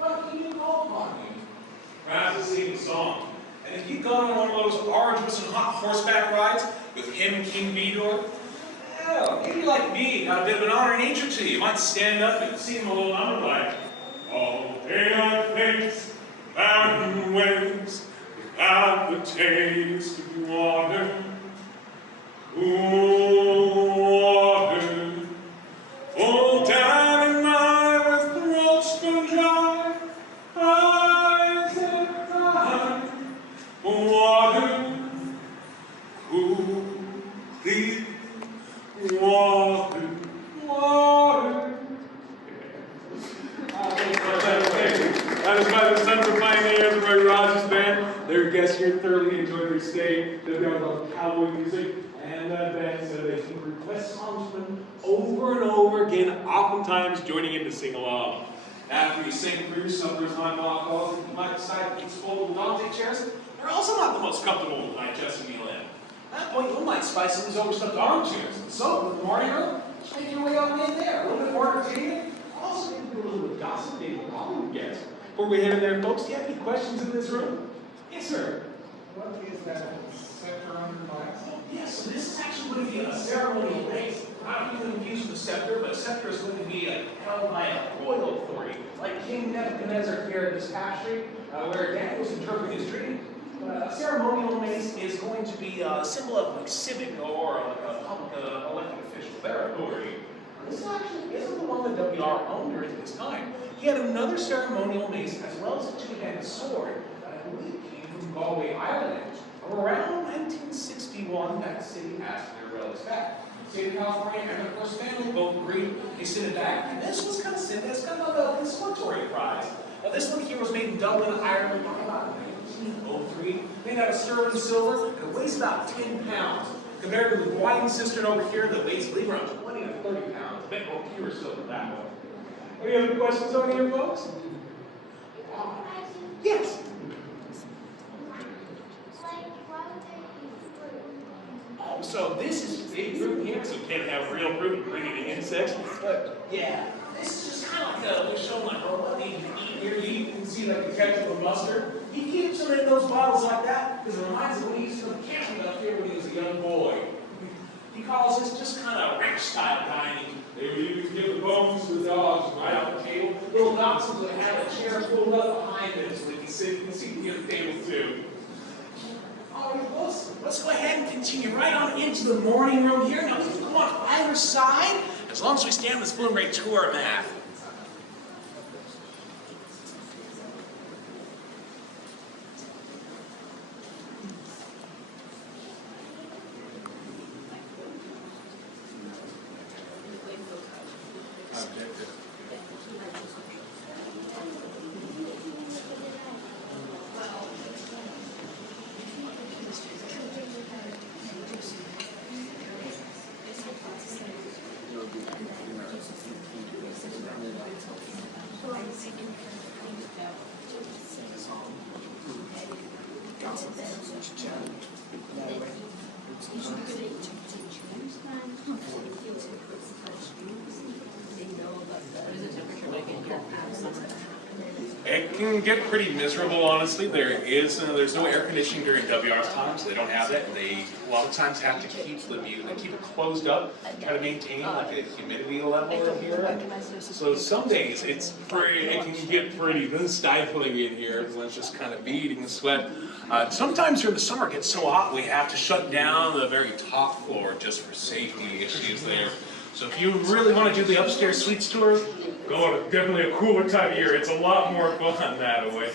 But he didn't call upon you. Perhaps to sing a song. And if you'd gone on one of those arduous and hot horseback rides with him and King Vidor, well, maybe like me, got a bit of an honor nature to you. You might stand up and sing him a little number like, all day I face mountain ways without the taste of water. Water. Oh, down in my with throats gone dry, eyes that cry. Water, cool, clear, water, water. That is by the Sons of Pioneers, Roy Rogers Band. Their guests here thoroughly enjoyed their stay. They've got a lot of cowboy music, and the band said they can request songs from them over and over again, oftentimes joining in to sing along. After you sing through some of those non-block calls, you might decide to get foldable Dante chairs. They're also not the most comfortable to digest a meal in. At that point, you might spice in these overstuffed armchairs. So, in the morning room, just make your way on in there. A little bit more entertainment. Also, maybe do a little bit of gossip, maybe a problem guest. Before we head in there, folks, do you have any questions in this room? Yes, sir. What is that scepter under glass? Yes, so this is actually going to be a ceremonial race. Not even confused with a scepter, but a scepter is going to be held by a royal authority, like King Nebuchadnezzar here in this pastry, where Daniel was interpreting his dream. A ceremonial mace is going to be a symbol of like civic or a public elected official, their authority. This actually isn't the one that WR owned during his time. He had another ceremonial mace as well as a two-handed sword that I believe came from Galway, Ireland. Around 1961, that city asked their relics back. The state of California and the Hearst family both agreed they sent it back, and this was kind of sent as kind of a consolatory prize. Now, this one here was made in Dublin, Ireland, about 1903. Made out of sterling silver, and it weighs about 10 pounds. Compared to the Whiting cistern over here that weighs, I believe, around 20 to 30 pounds. A bit more pure silver that way. Any other questions over here, folks? Yes. Oh, so this is big fruit here, so you can't have real fruit and bring any insects. But yeah, this is just kind of like we're showing like what you can eat here. You can see like the ketchup and mustard. He keeps them in those bottles like that because it reminds him when he used to go camping up here when he was a young boy. He calls this just kind of ranch style dining. They would even give the bones to the dogs right off the table. Little dachshunds would have a chair pulled up behind them so they can sit and see near the table too. All right, let's go ahead and continue right on into the morning room here. Now we can go on either side as long as we stay on this Balloon Rate tour map. It can get pretty miserable, honestly. There's no air conditioning during WR's time, so they don't have that. And they a lot of times have to keep it closed up, try to maintain like a humidity level in here. So some days it can get pretty stifling in here. Everyone's just kind of beating the sweat. Sometimes during the summer it gets so hot we have to shut down the very top floor just for safety issues there. So if you really want to do the upstairs suites tour, go to definitely a cooler time of year. It's a lot more fun that way.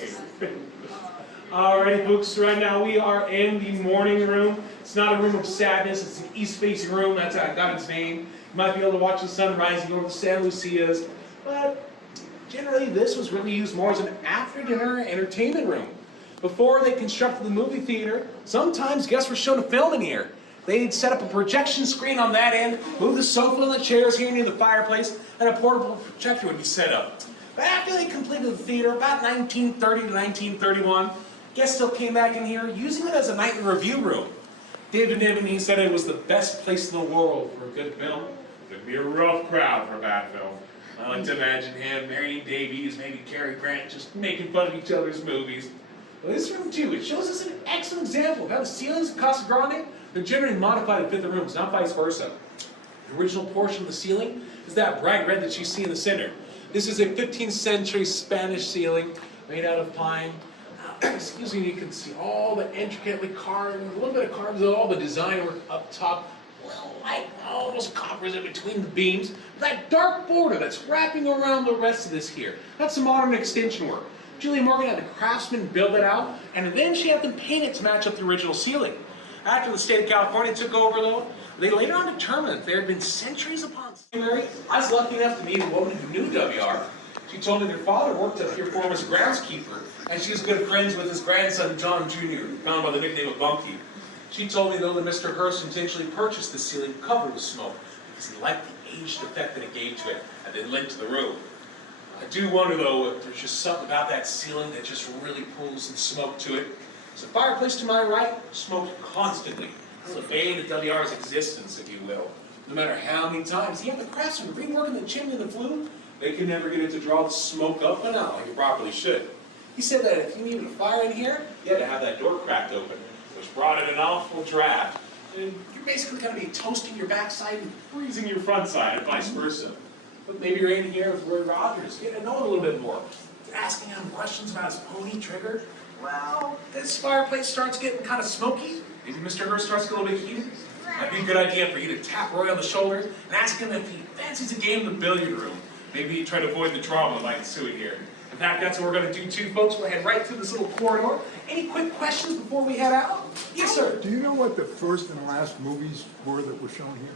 Alrighty, folks. Right now we are in the morning room. It's not a room of sadness. It's an east-facing room. That's how I got its name. You might be able to watch the sun rising over the San Lucias, but generally this was really used more as an after-dinner entertainment room. Before they constructed the movie theater, sometimes guests were shown a film in here. They'd set up a projection screen on that end, move the sofa and the chairs here near the fireplace, and a portable projector would be set up. But after they completed the theater, about 1930 to 1931, guests still came back in here, using it as a nightly review room. David Niven said it was the best place in the world for a good film. It'd be a rough crowd for a bad film. I like to imagine him, Marion Davies, maybe Cary Grant, just making fun of each other's movies. Well, this room too, it shows us an excellent example of how the ceilings at Casa Grande are generally modified to fit the rooms, not vice versa. The original portion of the ceiling is that bright red that you see in the center. This is a 15th century Spanish ceiling made out of pine. Excuse me, you can see all the intricately carved, a little bit of carved, all the design work up top. Well, like almost coppers in between the beams. That dark border that's wrapping around the rest of this here. That's some modern extension work. Julia Morgan had the craftsman build it out, and then she had them paint it to match up the original ceiling. After the state of California took over, though, they later on determined that there had been centuries upon centuries. I was lucky enough to meet a woman who knew WR. She told me their father worked up here for him as groundskeeper, and she was good friends with his grandson, John Jr., known by the nickname of Bunky. She told me, though, that Mr. Hearst intentionally purchased the ceiling covered with smoke because he liked the aged effect that it gave to it, and then lent to the room. I do wonder, though, if there's just something about that ceiling that just really pulls some smoke to it. There's a fireplace to my right, smoked constantly. It's the bane of WR's existence, if you will. No matter how many times he had the craftsmen reworking the chimney and the flue, they could never get it to draw the smoke up and out like it properly should. He said that if you needed a fire in here, you had to have that door cracked open, which brought in an awful draft. And you're basically going to be toasting your backside and freezing your front side, and vice versa. But maybe you're in here with Roy Rogers, getting to know him a little bit more. Asking him questions about his pony trigger. Well, this fireplace starts getting kind of smoky. Maybe Mr. Hearst starts to get a little bit heated. Might be a good idea for you to tap Roy on the shoulder and ask him if he fancies a game in the billiard room. Maybe you try to avoid the drama that might ensue in here. In fact, that's what we're going to do too, folks. We'll head right through this little corridor. Any quick questions before we head out? Yes, sir. Do you know what the first and last movies were that were shown here?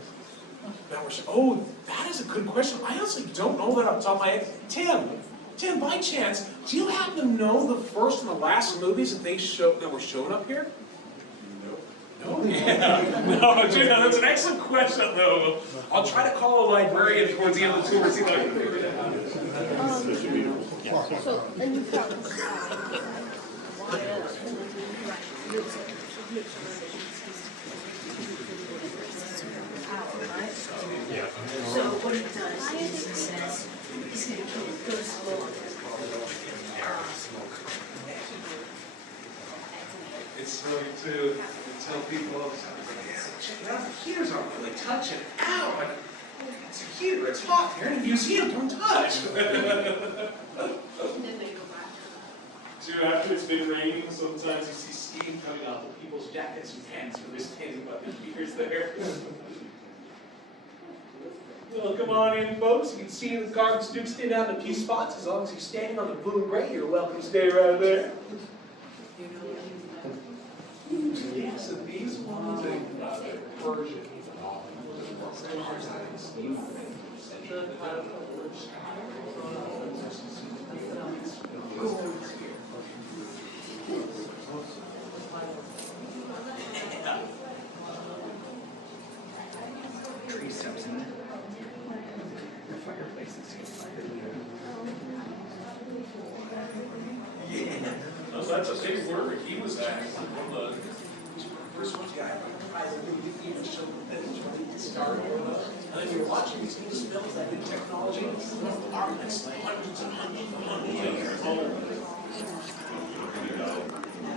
Oh, that is a good question. I honestly don't know that off the top of my head. Tim, by chance, do you happen to know the first and the last movies that were shown up here? No. Yeah. No, Jim, that's an excellent question, though. I'll try to call a librarian towards the end of the tour and see if I can figure it out. So, and you found So what it does is it says it's going to go slow. It's really to tell people all the time, check it out, the heaters aren't really touching. Ow! Like, it's a heater, it's hot. You're in a museum, don't touch. So after it's been raining, sometimes you see steam coming off of people's jackets and pants when they're standing by the heaters there. Well, come on in, folks. You can see the carpet stoop stand out in a few spots. As long as you're standing on the blue and gray, you're welcome to stay right there. Yes, and these ones are Persian. Tree steps in there. The fireplace is here. Yeah. that's a big word. He was actually one of the first ones guy. And then you're watching these new spills, that new technology, are hundreds and hundreds and hundreds of years old.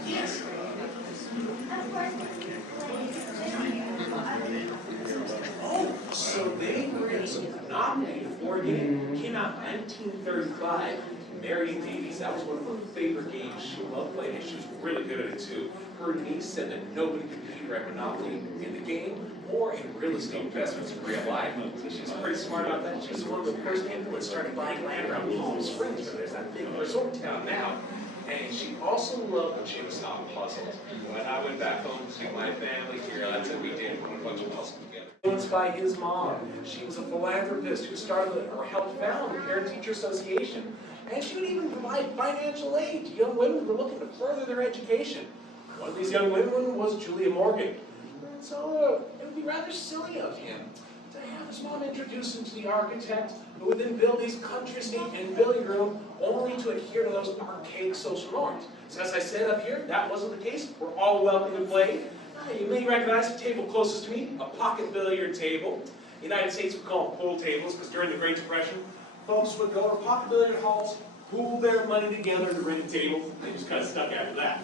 Yes. Oh, so they were in some Monopoly board game. Came out in 1935. Marion Davies, that was one of her favorite games. She loved playing it. She was really good at it too. Her niece said that nobody could beat her at Monopoly in the game or in real estate investments in real life. So she's pretty smart about that. She's one of the first people that started buying land around Palm Springs, where there's that big resort town now. And she also loved the jigsaw puzzles. When I went back home to my family here, that's what we did, put a bunch of puzzles together. Influenced by his mom. She was a philanthropist who started or helped found the Parent Teacher Association. And she would even provide financial aid to young women who were looking to further their education. One of these young women was Julia Morgan. So it would be rather silly of him to have his mom introduce him to the architect who would then build these country estate and billiard room only to adhere to those archaic social norms. So as I said up here, that wasn't the case. We're all welcome to play. You may recognize the table closest to me, a pocket billiard table. In the United States we call them pool tables because during the Great Depression, folks would go to pocket billiard halls, pool their money together to rent a table. They just kind of stuck after that.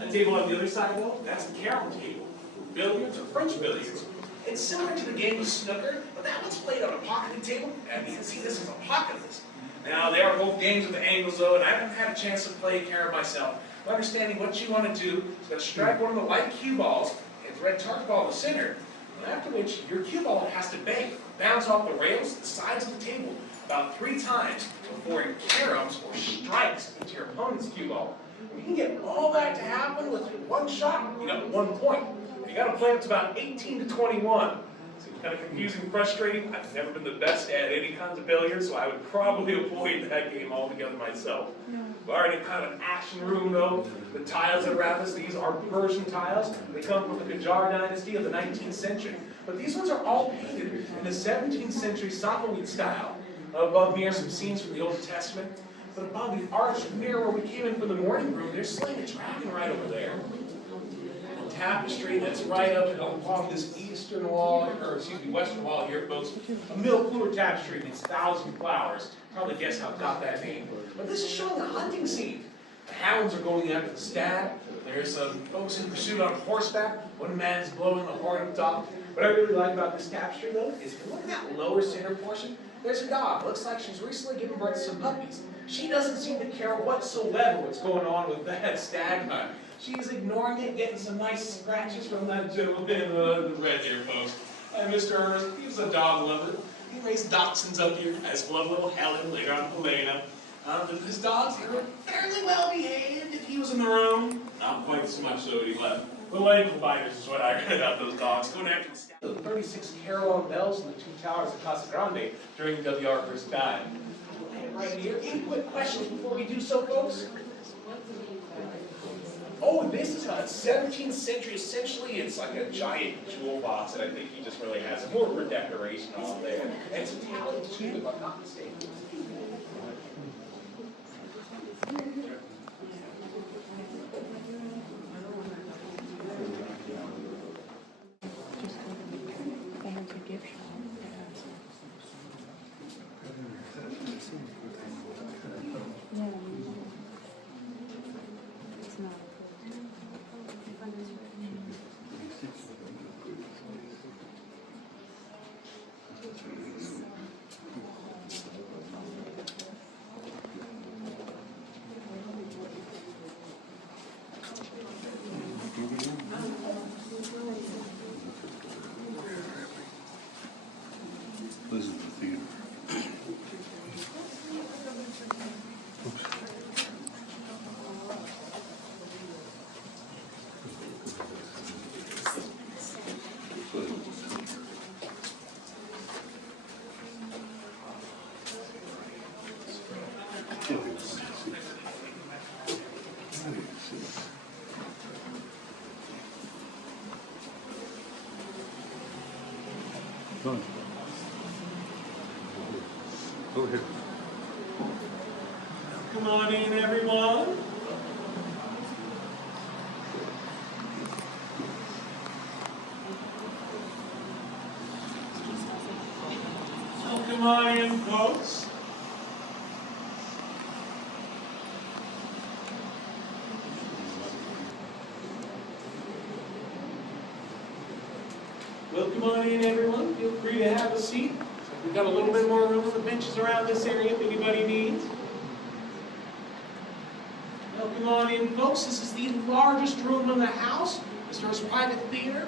A table on the other side, though, that's the carom table. Billiards or French billiards. It's similar to the game of snooker, but that one's played on a pocketed table, and you can see this is a pocketless. Now, they are both games with angles, though, and I haven't had a chance to play carom myself. But understanding what you want to do is going to strike one of the white cue balls and the red target ball in the center, after which your cue ball has to bounce off the rails, the sides of the table, about 3 times before it caroms or strikes into your opponent's cue ball. If you can get all that to happen with one shot, you got 1 point. You got to play up to about 18 to 21. So it's kind of confusing, frustrating. I've never been the best at any kinds of billiards, so I would probably avoid that game altogether myself. We are in a kind of action room, though. The tiles around us, these are Persian tiles. They come from the Qajar dynasty of the 19th century. But these ones are all painted in the 17th century Safavid style. Above me are some scenes from the Old Testament. But above the arched mirror where we came in from the morning room, there's slaying a dragon right over there. The tapestry that's right up along this eastern wall, or excuse me, western wall here, folks. A milk-fluid tapestry with 1,000 flowers. Probably guess how it got that name. But this is showing a hunting scene. The hounds are going after the stag. There's some folks in pursuit on horseback. One man's blowing the horn up top. What I really like about this tapestry, though, is if you look at that lower center portion, there's a dog. Looks like she's recently given birth to some puppies. She doesn't seem to care whatsoever what's going on with that stag hunt. She's ignoring it, getting some nice scratches from that gentleman in the red here, folks. And Mr. Hearst, he was a dog lover. He raised dachshunds up here, as well little Helen, later on Helena. His dogs, they were fairly well behaved if he was in the room. Not quite so much so he left. Little ankle biters is what I read about those dogs. Going after the 36 Carillon bells in the 2 towers of Casa Grande during W.R. Hearst's time. Right here, any quick questions before we do so, folks? Oh, this is a 17th century, essentially it's like a giant jewel box that I think he just really has more for decoration on there. And it's Italian too, if I'm not mistaken. This is the theater. Go ahead. Come on in, everyone. folks. Well, come on in, everyone. Feel free to have a seat. We've got a little bit more room on the benches around this area if anybody needs. Well, come on in, folks. This is the largest room in the house. This is our private theater.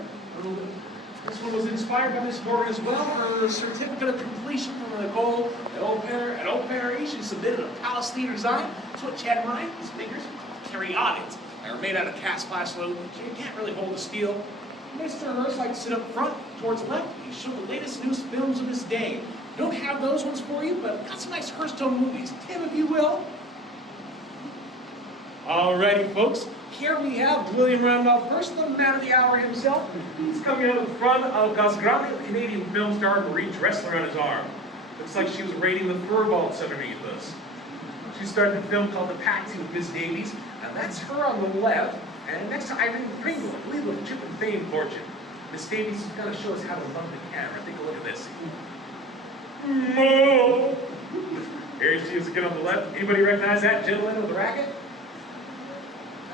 This one was inspired by Miss Morgan as well. Her certificate of completion from Nicole at Old Perry. She submitted a palace theater design. That's what she had in mind. These figures carry audits. They're made out of cast glass load, so you can't really hold the steel. Mr. Hearst likes to sit up front, towards the left. He showed the latest news films of his day. Don't have those ones for you, but got some nice Hearst-owned movies. Tim, if you will. Alrighty, folks. Here we have William Randolph Hearst, the man of the hour himself. He's coming out in front of Casgrande, the Canadian film star Marie Dressler on his arm. Looks like she was raiding the fur vaults underneath us. She started a film called The Patsy with Miss Davies, and that's her on the left. And next to Irene Pringle, I believe of Chip and Fame fortune. Miss Davies is going to show us how to run the camera. Take a look at this. Mo! Here she is again on the left. Anybody recognize that gentleman with the racket?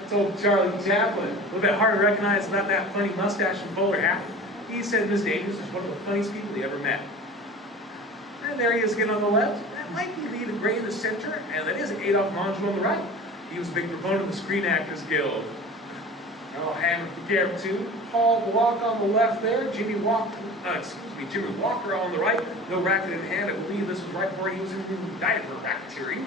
That's old Charlie Chaplin. A little bit hard to recognize about that funny mustache and bowler hat. He said Miss Davies was one of the funniest people he ever met. And there he is again on the left. That might be Lee the Gray in the center, and that is Adolphe Menjou on the right. He was a big proponent of the Screen Actors Guild. Oh, hand with the camera too. Paul Block on the left there. Jimmy Walker on the right. No racket in hand. I believe this was right before he was in diaper racketeering.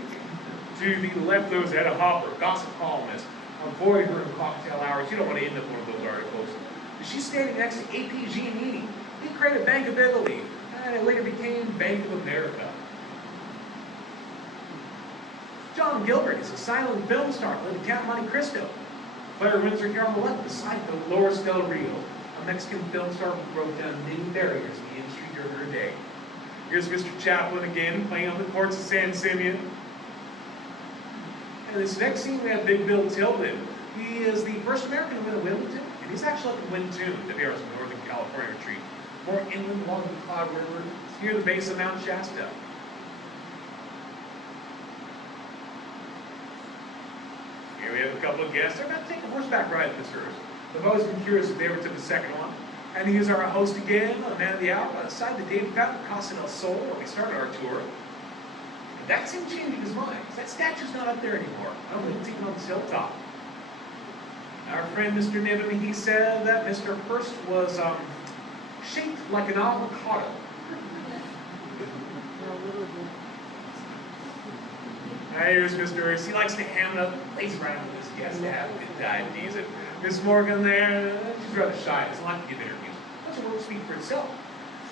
To the left, there was Etta Hopper, gossip columnist. Avoid her in cocktail hours. You don't want to end up one of those articles. She's standing next to A.P. Giannini. He created Bank of Italy, and it later became Bank of America. John Gilbert is a silent film star, lived in Count Monte Cristo. Claire Windsor here on the left, beside Dolores Del Rio, a Mexican film star who broke down many barriers in the industry during her day. Here's Mr. Chaplin again, playing on the courts of San Simeon. And this next scene, we have Big Bill Tilden. He is the first American to win a Wimbledon, and he's actually up in Wintune, WR's Northern California retreat. More inland along the Cloud River, it's near the base of Mount Shasta. Here we have a couple of guests. They're about to take a horseback ride at this Hearst. I've always been curious if they ever took the second one. And he is our host again, the man of the hour, beside the David Fountain Casa del Sol, where we started our tour. And that seemed changing his mind, because that statue's not up there anymore. I don't think it's even on the hilltop. Our friend Mr. Niven, he said that Mr. Hearst was shaped like an avocado. Here's Mr. Hearst. He likes to ham it up and lays around with his guests to have good diabetes. And Miss Morgan there, she's rather shy. Doesn't like to give interviews. Doesn't really speak for itself.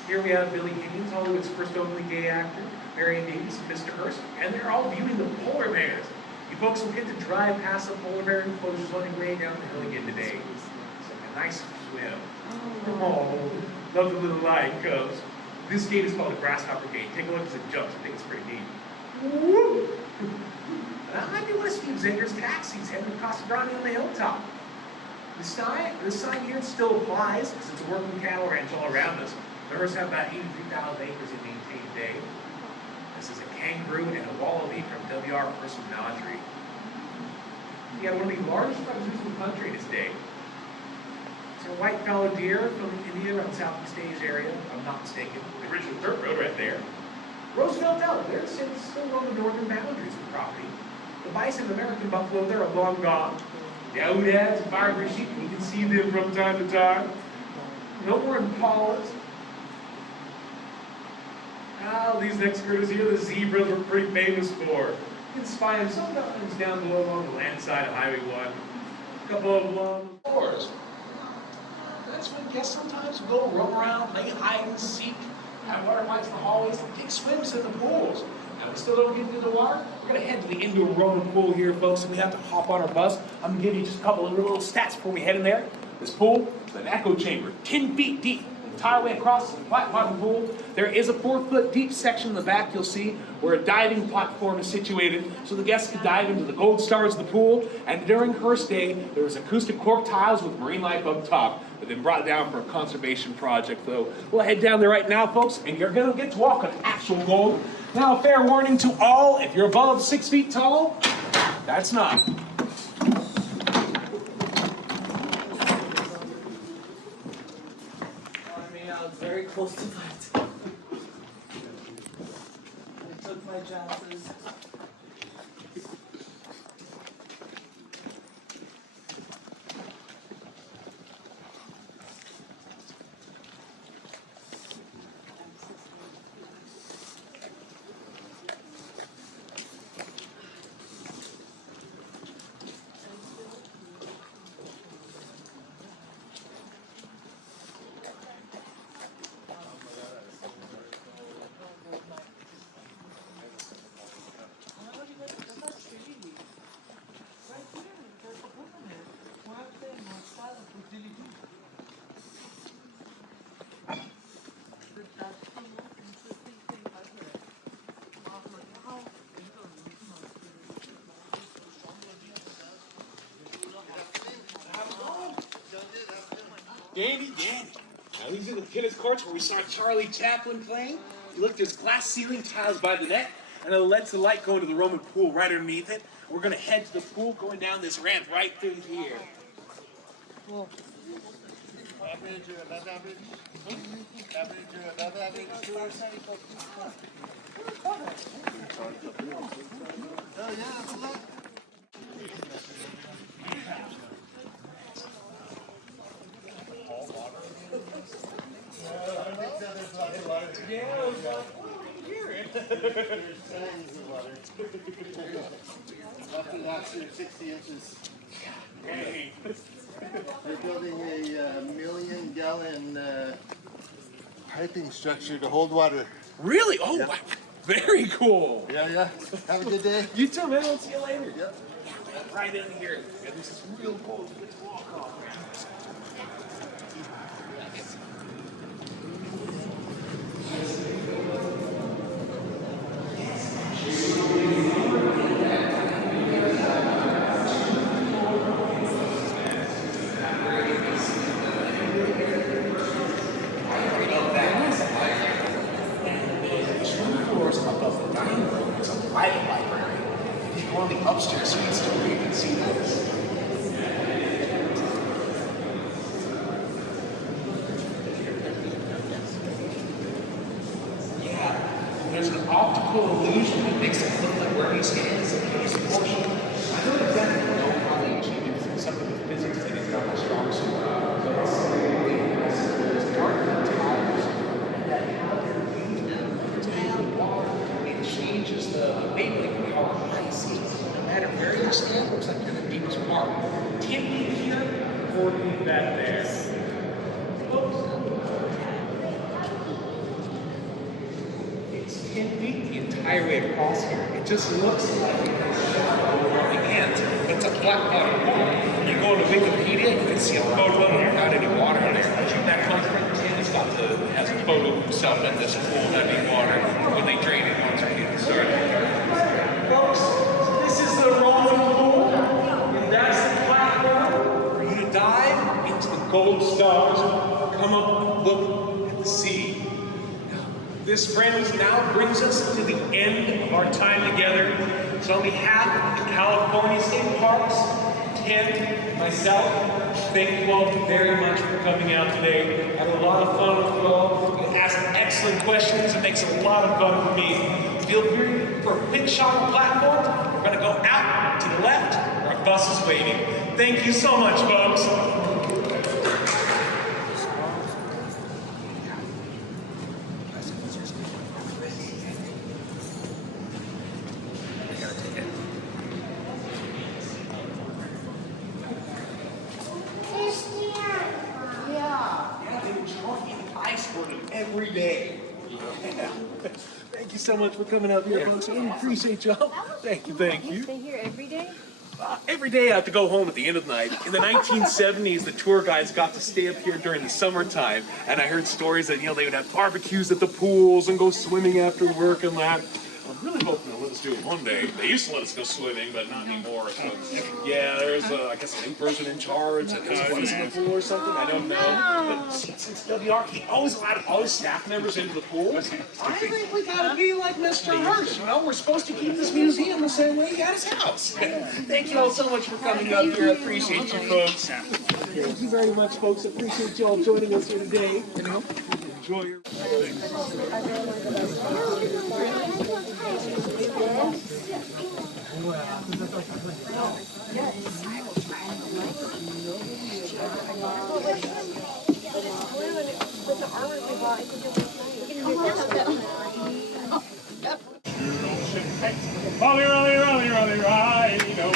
Here we have Billy Higgins, Hollywood's first openly gay actor, Marion Davies, and Mr. Hearst, and they're all viewing the polar bears. You folks will get to drive past the polar bear enclosures on the way down the hill again today. It's like a nice swim. Oh, love the little lion cubs. This gate is called the Grasshopper Gate. Take a look as it jumps. I think it's pretty neat. Woo! That might be one of Steve Zinger's taxis heading to Casa Grande on the hilltop. This sign here still applies because it's a working cattle ranch all around us. The Hearsts have about 83,000 acres in maintained today. This is a kangaroo and a wallaby from W.R. Hearst Menagerie. He had one of the largest zoos in the country in his day. It's a white fallow deer from India around Southeast Asia area, if I'm not mistaken. The original dirt road right there. Roosevelt Elk, they're still on the northern boundaries of the property. The bison and American buffalo, they're long gone. The oudads and firebird sheep, you can see them from time to time. No more impalas. These next critters here, the zebras were pretty famous for. You can spy them sometimes down below along the land side of Highway 1. A couple of long floors. That's when guests sometimes go roam around, playing hide and seek, have water fights in the hallways, and take swims in the pools. Now, we still don't get into the water. We're going to head to the indoor Roman pool here, folks, and we have to hop on our bus. I'm going to give you just a couple of little stats before we head in there. This pool is an echo chamber, 10 feet deep. entire way across the flat bottom pool. There is a 4-foot deep section in the back you'll see where a diving platform is situated so the guests can dive into the gold stars of the pool. And during Hearst Day, there was acoustic cork tiles with marine life up top that have been brought down for a conservation project. Though we'll head down there right now, folks, and you're gonna get to walk on actual gold. Now, a fair warning to all, if you're above 6 feet tall, that's not. I was very close to that. I took my chances. Dandy. Now these are the tennis courts where we saw Charlie Chaplin playing. You look, there's glass ceiling tiles by the net, and it lets the light go into the Roman pool right underneath it. We're gonna head to the pool going down this ramp right through here. Cool. Roughly last year, 60 inches. They're building a million-gallon piping structure to hold water. Really? Oh, wow. Very cool. Yeah. Have a good day. You too, man. We'll see you later. Yep. Right in here. And this is real cool. Let's walk on. Upstairs suites to where you can see this. Yeah, there's an optical illusion that makes it look like where he stands is a piece of portion. I don't exactly know how they achieve it because it's something with physics that is not my strong suit. But it's dark tiles that how they're used to add water. It changes the wavelength of how I see it. No matter where you stand, looks like you're the deepest part. 10 feet here, 4 feet back there. Oops. It's 10 feet the entire way across here. It just looks like over on the ends. It's a flat bottom pool. You go to Wikipedia, you can see a photo of it without any water in there. That comes from 10. It's got has a photo of himself in this pool having water when they drain it once or get started. Folks, this is the Roman pool, and that's the platform for you to dive into the gold stars, come up, look at the sea. This, friends, now brings us to the end of our time together. So on behalf of the California State Parks, Ted, myself, thank you all very much for coming out today. Had a lot of fun with you all. You asked excellent questions. It makes a lot of fun for me. Feel free for a quick shot on the platform. We're going to go out to the left where our bus is waiting. Thank you so much, folks. Every day. Yeah. Thank you so much for coming out here, folks. I really appreciate y'all. Thank you. You stay here every day? Every day I have to go home at the end of the night. In the 1970s, the tour guides got to stay up here during the summertime, and I heard stories that, they would have barbecues at the pools and go swimming after work and that. I'm really hoping they'll let us do it one day. They used to let us go swimming, but not anymore. So, yeah, there's, I guess, a new person in charge that has twice in the pool or something. I don't know. But since WR, he always allowed all his staff members into the pool. I think we gotta be like Mr. Hearst. We're supposed to keep this museum the same way he had his house. Thank you all so much for coming up here. I appreciate you, folks. Thank you very much, folks. I appreciate you all joining us here today. Enjoy your... Rolly, rolly, rolly, rolly, ride-o.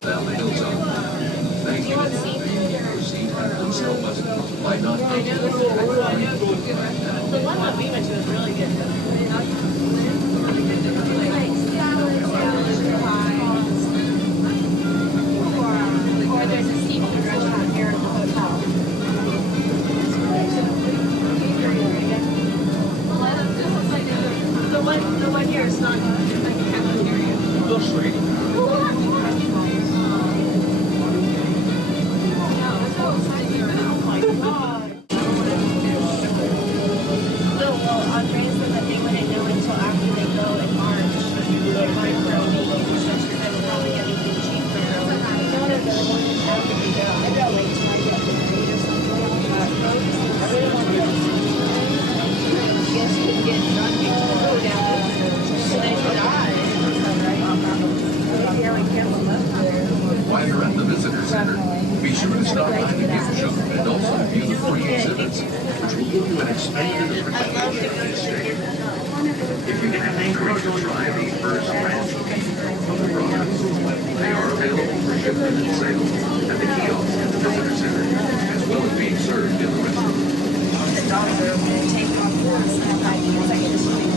Down the hillside. Thank you. Proceed and help us by not taking The one that we went to was really good. Or there's a seafood restaurant here at the hotel. The one here is not like a cafeteria. Oh my god. Well, Andrea said that they wouldn't know until after they go in March. They're going for a week, so she said it'll probably everything cheaper. Not a good one. Maybe I'll wait till I get married or something. I really want to go to yes, you could get drunk and go down. So they could die. While you're at the visitor center, be sure to stop by the gift shop and also view the free exhibits, which will give you an expanded appreciation of the estate. If you get an anchorage to try the Hearst Ranch from the products, they are available for shipment and sale at the kiosk at the visitor center, as well as being served in the restaurant. The doctor will take off the last 5 years. I just want to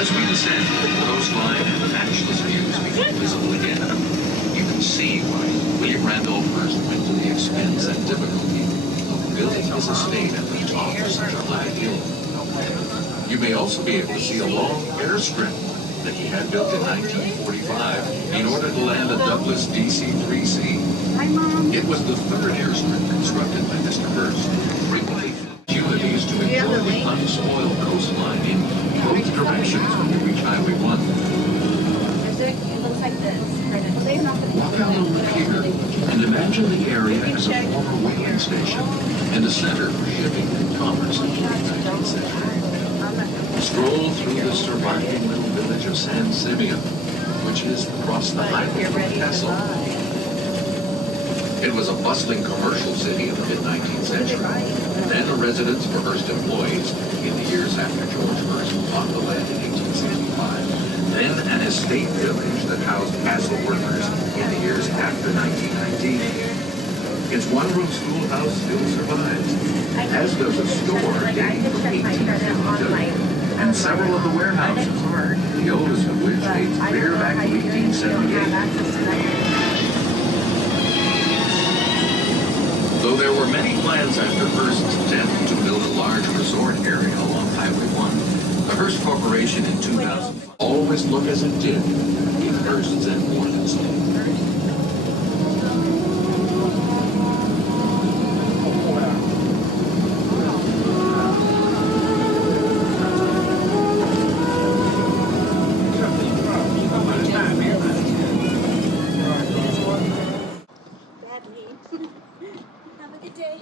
As we descend the coastline and the matchless views become visible again, you can see why William Randolph Hearst went to the expense and difficulty of building his estate at the top of such a high hill. You may also be able to see a long airstrip that he had built in 1945 in order to land a Douglas DC-3C. It was the third airstrip constructed by Mr. Hearst, frequently opportunities to enjoy the unspoiled coastline in both directions when you reach Highway 1. It looks like this. Walk out on the pier and imagine the area as a former whaling station and a center for shipping and commerce in the 19th century. Stroll through the surviving little village of San Simeon, which is across the highway from the castle. It was a bustling commercial city of the mid-19th century, then a residence for Hearst employees in the years after George Hearst bought the land in 1865. then an estate village that housed castle workers in the years after 1919. Its one-room schoolhouse still survives, as does a store dating from 1852, and several of the warehouses, the oldest of which dates clear back to 1878. Though there were many plans after Hearst's death to build a large resort area along Highway 1, the Hearst Corporation in 2000 always look as it did in Hearst's importance. Have a good day.